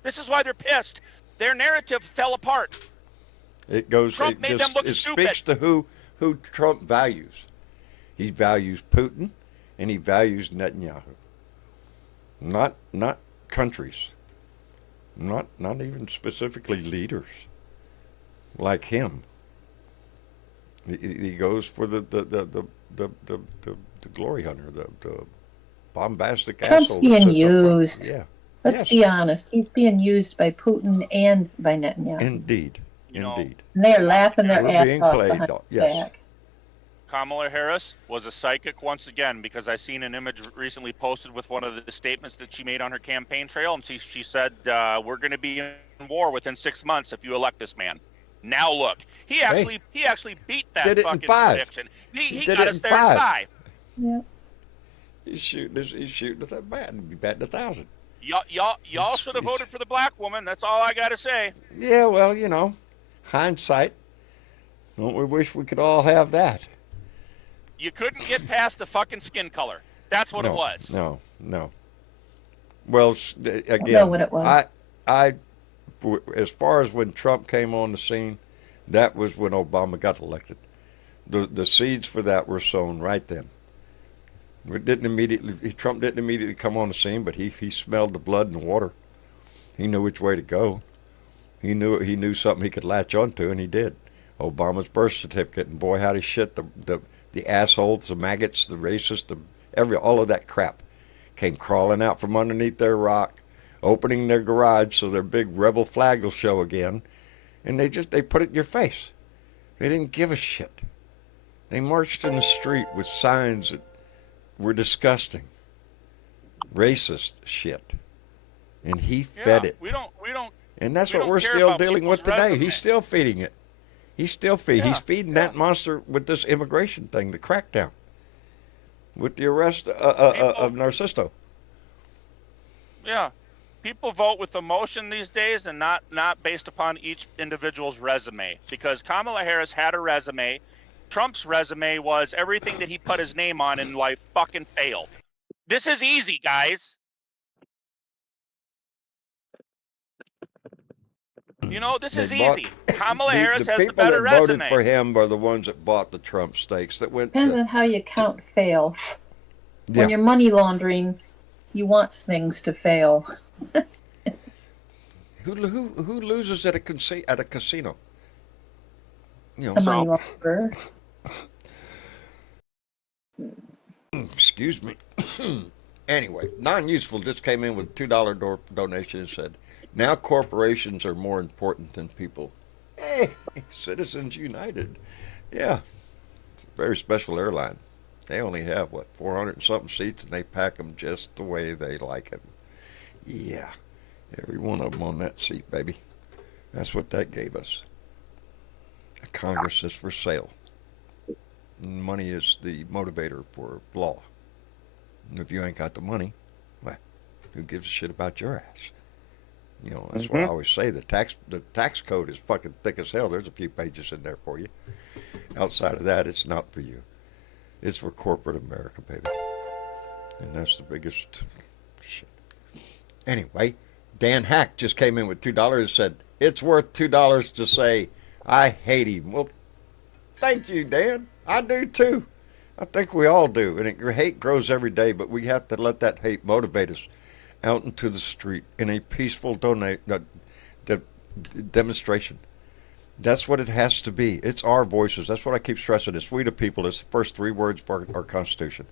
This is why they're pissed. Their narrative fell apart. It goes. Trump it made just, them look it stupid. speaks to who Trump values. He values Putin, and he values Netanyahu. Not countries. Not even specifically leaders like him. He goes for the glory hunter, the bombastic Trump's asshole. being that sits up front. used. Yeah. Let's Yes. be honest. He's being used by Putin and by Netanyahu. Indeed. You know, Indeed. And they're laughing their We're ass being off played, behind dog. his Yes. back. Kamala Harris was a psychic once again because I seen an image recently posted with one of the statements that she made on her campaign trail, and she said, "We're going to be in war within 6 months if you elect this man." Now look, he actually beat that Did it in fucking 5. prediction. He did got it us in there 5. in 5. Yeah. He's shooting at that bat. He'd be batting 1,000. Y'all should have voted for the black woman. That's all I gotta say. Yeah, well, hindsight. Don't we wish we could all have that? You couldn't get past the fucking skin color. That's what it was. No. Well, I again, know what it was. as far as when Trump came on the scene, that was when Obama got elected. The seeds for that were sown right then. Trump didn't immediately come on the scene, but he smelled the blood and the water. He knew which way to go. He knew something he could latch onto, and he did. Obama's birth certificate, and boy, howdy shit, the assholes, the maggots, the racists, all of that crap came crawling out from underneath their rock, opening their garage so their big rebel flag will show again, and they put it in your face. They didn't give a shit. They marched in the street with signs that were disgusting, racist shit, and he fed it. We don't. And that's we what don't we're care still about dealing with people's today. resume. He's still feeding it. He's feeding that monster with this immigration thing, the crackdown, with the arrest of Narciso. Yeah. People vote with emotion these days and not based upon each individual's resume. Because Kamala Harris had a resume. Trump's resume was everything that he put his name on in life fucking failed. This is easy, guys. This is easy. Kamala Harris has the better resume. The people that resume. voted for him are the ones that bought the Trump stakes that went Depends on how you count fail. When you're money laundering, you want things to fail. Who loses at a casino? A money launderer. Excuse me. Anyway, non-useful just came in with a $2 donation and said, "Now corporations are more important than people." Hey, Citizens United. Yeah, it's a very special airline. They only have, 400 and something seats, and they pack them just the way they like them. Yeah, every one of them on that seat, baby. That's what that gave us. A Congress is for sale. Money is the motivator for law. And if you ain't got the money, well, who gives a shit about your ass? That's why I always say the tax code is fucking thick as hell. There's a few pages in there for you. Outside of that, it's not for you. It's for corporate America, baby. And that's the biggest shit. Anyway, Dan Hack just came in with $2 and said, "It's worth $2 to say I hate him." Well, thank you, Dan. I do too. I think we all do. And hate grows every day, but we have to let that hate motivate us out into the street in a peaceful demonstration. That's what it has to be. It's our voices. That's what I keep stressing. It's we the people. It's the first 3 words of our Constitution.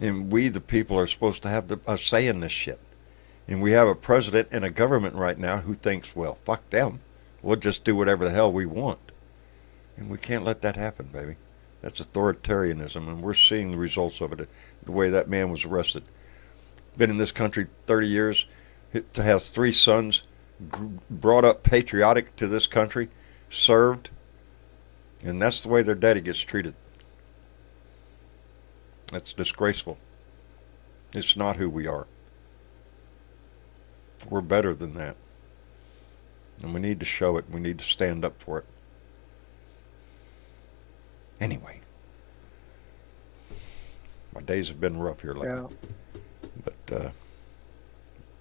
And we the people are supposed to have a say in this shit. And we have a president and a government right now who thinks, well, fuck them. We'll just do whatever the hell we want. And we can't let that happen, baby. That's authoritarianism, and we're seeing the results of it, the way that man was arrested. Been in this country 30 years, has 3 sons, brought up patriotic to this country, served, and that's the way their daddy gets treated. That's disgraceful. It's not who we are. We're better than that. And we need to show it. We need to stand up for it. Anyway. My days have been rough here lately. Yeah. But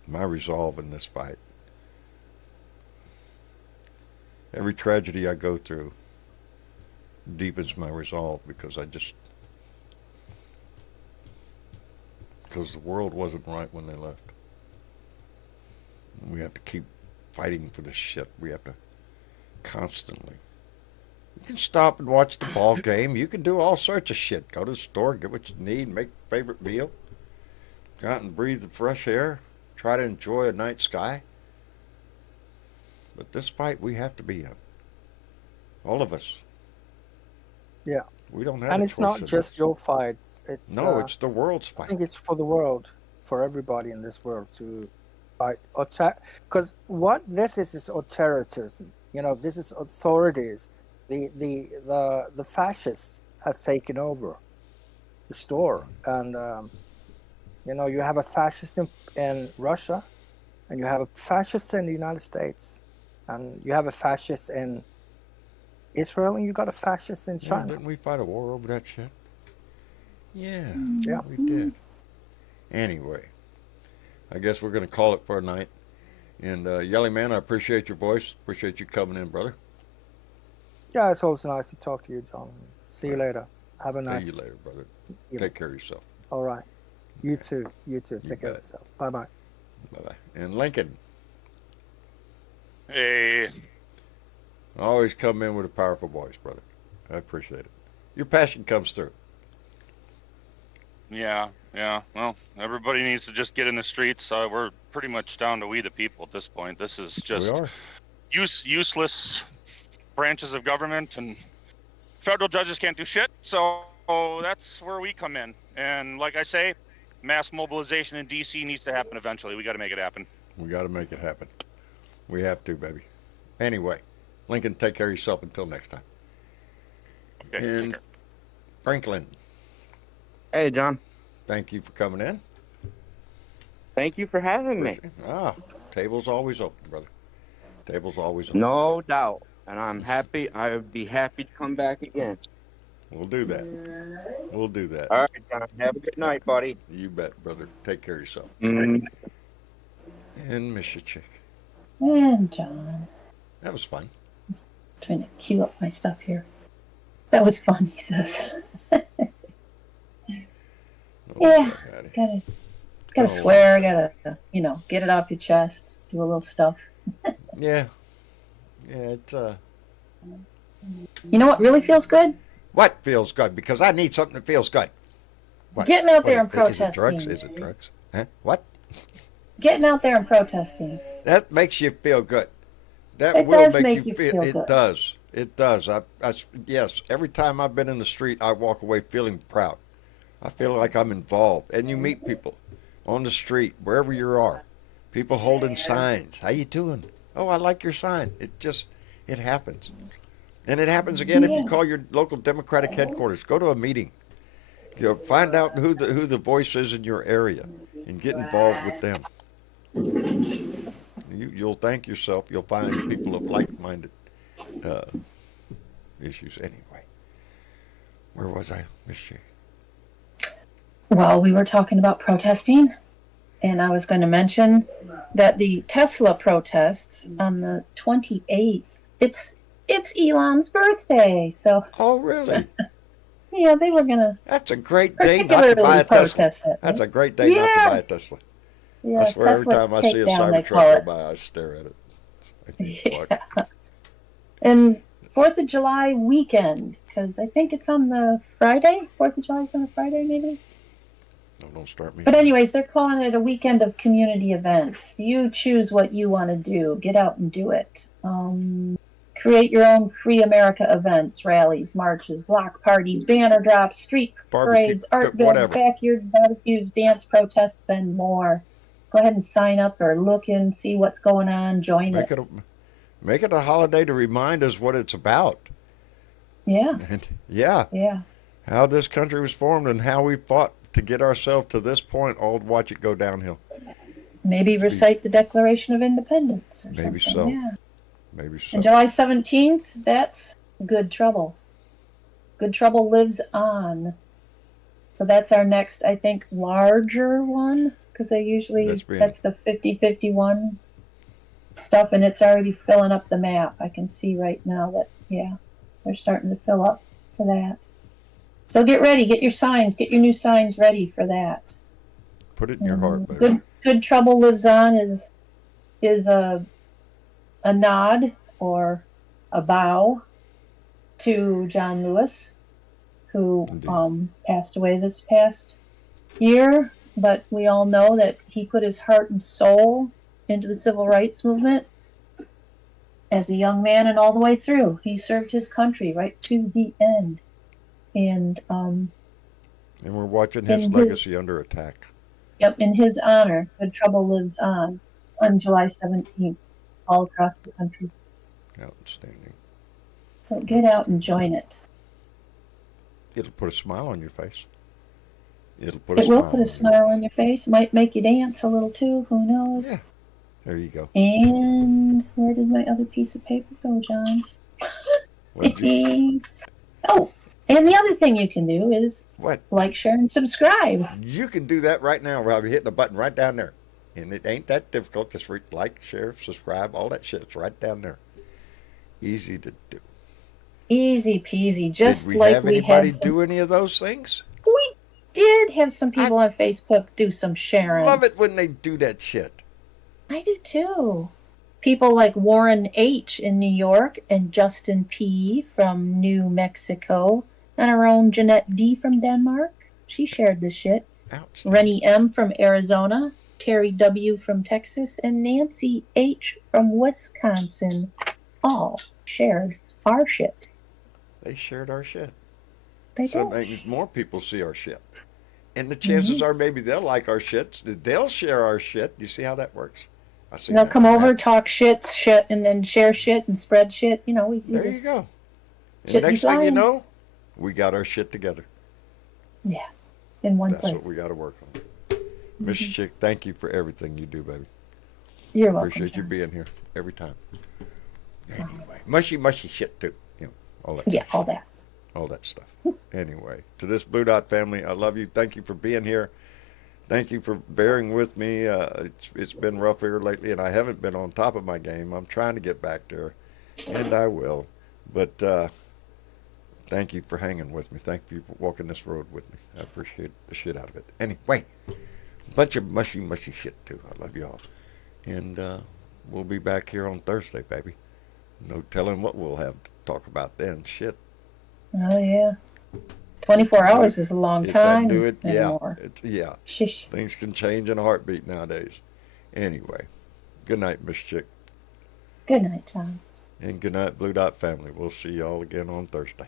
my resolve in this fight, every tragedy I go through deepens my resolve because the world wasn't right when they left. We have to keep fighting for this shit. We have to constantly. You can stop and watch the ball game. You can do all sorts of shit. Go to the store, get what you need, make your favorite meal. Go out and breathe the fresh air. Try to enjoy a night sky. But this fight we have to be in. All of us. Yeah. We don't have And a it's choice not in just this. your fight. It's It's the world's I fight. think it's for the world, for everybody in this world to fight. Because what this is authoritarianism. You know, this is authorities. The fascists have taken over the store, and you know, you have a fascist in Russia, and you have a fascist in the United States, and you have a fascist in Israel, and you got a fascist in Yeah, China. didn't we fight a war over that shit? Yeah, Yeah. we did. Anyway, I guess we're going to call it for a night. And Yelly Man, I appreciate your voice. Appreciate you coming in, brother. Yeah, it's always nice to talk to you, John. See you later. Have a nice. See you later, brother. evening. Take care of yourself. All right. You too. You too. You Take care of bet. yourself. Bye bye. Bye-bye. And Lincoln, Hey, always come in with a powerful voice, brother. I appreciate it. Your passion comes through. yeah. Well, everybody needs to just get in the streets. We're pretty much down to we the people at this point. This is just We are. useless branches of government, and federal judges can't do shit. So that's where we come in. And like I say, mass mobilization in D.C. needs to happen eventually. We got to make it happen. We got to make it happen. We have to, baby. Anyway, Lincoln, take care of yourself until next time. Okay. take And care. Franklin, Hey, John. thank you for coming in. Thank you for having me. Table's always open, brother. Table's always open. No doubt. And I'm happy. I would be happy to come back again. We'll do that. We'll do that. All right, John. Have a good night, buddy. You bet, brother. Take care of yourself. Mm. And miss you, chick. And John. That was fun. Trying to queue up my stuff here. That was fun, he says. Oh, Yeah. Daddy. Gotta Oh, swear, gotta, get it off your chest, do a little stuff. Yeah. Yeah, it's You know what really feels good? what feels good? Because I need something that feels good. What? Getting out there and Is it drugs? protesting. Is it drugs? Huh? What? Getting out there and protesting. That makes you feel good. That It will does make you you feel. feel It good. does. It does. Yes. Every time I've been in the street, I walk away feeling proud. I feel like I'm involved. And you meet people on the street, wherever you are. People holding signs. How you doing? Oh, I like your sign. It happens. And it happens again if you call your local Democratic headquarters. Go to a meeting. Find out who the voice is in your area and get involved with them. You'll thank yourself. You'll find people of like-minded issues. Anyway, where was I, Miss Chick? Well, we were talking about protesting, and I was going to mention that the Tesla protests on the 28th, it's Elon's birthday. So, Oh, really? yeah, they were going to That's a great day not to buy particularly a Tesla. protest it. That's a great day not to buy a Yes. Tesla. Yeah, I swear every Tesla time I see a takedown, they Cybertruck call go it. by, I stare at it. I think, fuck. Yeah. And 4th of July weekend, because I think it's on the Friday. 4th of July is on a Friday, maybe? Oh, don't start me. But anyways, they're calling it a weekend of community events. You choose what you want to do. Get out and do it. Create your own Free America events, rallies, marches, block parties, banner drops, street parades, art bills, backyard barbecues, dance protests, and more. Go ahead and sign up or look and see what's going on. Join it. Make it a holiday to remind us what it's about. Yeah. And yeah. How this country was formed and how we fought to get ourselves to this point, all to watch it go downhill. Maybe recite the Declaration of Independence. Or maybe something. so. Yeah. Maybe so. And July 17th, that's Good Trouble. Good Trouble lives on. So that's our next, I think, larger one, because they usually, that's the 50-51 stuff, and it's already filling up the map. I can see right now that, they're starting to fill up for that. So get ready, get your signs, get your new signs ready for that. Put it in your heart, baby. Good Trouble lives on is a nod or a bow to John Lewis, who passed away this past year, but we all know that he put his heart and soul into the civil rights movement as a young man and all the way through. He served his country right to the end. And we're watching his legacy under attack. Yep, in his honor, Good Trouble lives on July 17th, all across the country. Outstanding. So get out and join it. It'll put a smile on your face. It will put a smile on your face. Might make you dance a little too. Who knows? Yeah. There you go. And where did my other piece of paper go, John? Oh, and the other thing you can do is like, share, and subscribe. You can do that right now, Robbie. Hitting the button right down there. And it ain't that difficult. Just like, share, subscribe, all that shit. It's right down there. Easy to do. Easy peasy. Just did we like have we anybody had do any of those things? We did have some people on Facebook do some sharing. Love it when they do that shit. I do too. People like Warren H. in New York and Justin P. from New Mexico and our own Jeanette D. from Denmark. She shared this shit. Rennie M. from Arizona, Terry W. from Texas, and Nancy H. from Wisconsin all shared our shit. They shared our shit. They so did. It makes more people see our shit. And the chances are maybe they'll like our shit. They'll share our shit. You see how that works? They'll come over, talk shit, and then share shit and spread shit. You know, there you go. And next thing you know, we got our shit together. Yeah, in one place. That's what we got to work on. Miss Chick, thank you for everything you do, baby. You're welcome. Appreciate you being here every time. Anyway, mushy shit too. You know, all that. Yeah, all that. All that stuff. Anyway, to this Blue Dot family, I love you. Thank you for being here. Thank you for bearing with me. It's been rough here lately, and I haven't been on top of my game. I'm trying to get back there, and I will. But thank you for hanging with me. Thank you for walking this road with me. I appreciate the shit out of it. Anyway, bunch of mushy shit too. I love y'all. And we'll be back here on Thursday, baby. No telling what we'll have to talk about then. Shit. Oh, yeah. 24 hours is a long time. Do it. Yeah. Yeah. Shish. Things can change in a heartbeat nowadays. Anyway, good night, Miss Chick. Good night, John. And good night, Blue Dot family. We'll see y'all again on Thursday.